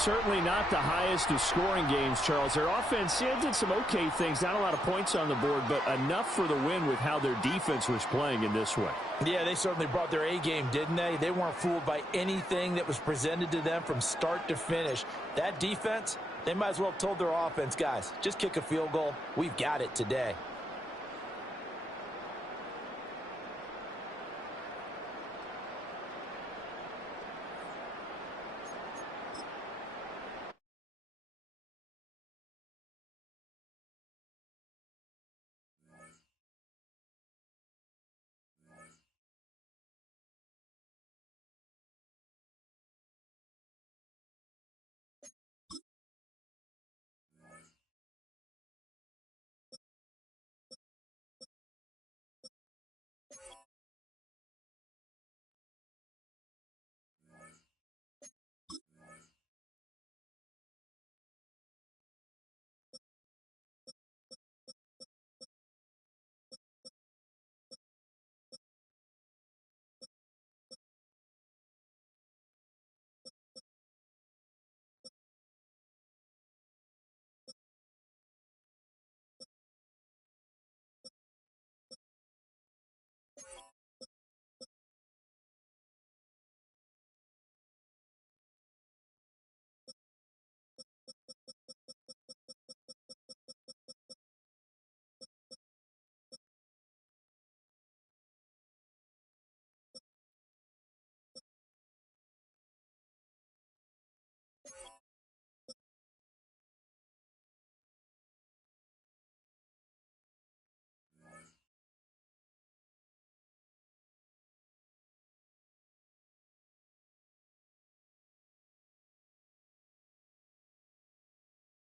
Certainly not the highest of scoring games, Charles. Their offense did some okay things, not a lot of points on the board, but enough for the win with how their defense was playing in this one. Yeah, they certainly brought their A game, didn't they? They weren't fooled by anything that was presented to them from start to finish. That defense, they might as well have told their offense, guys, just kick a field goal. We've got it today.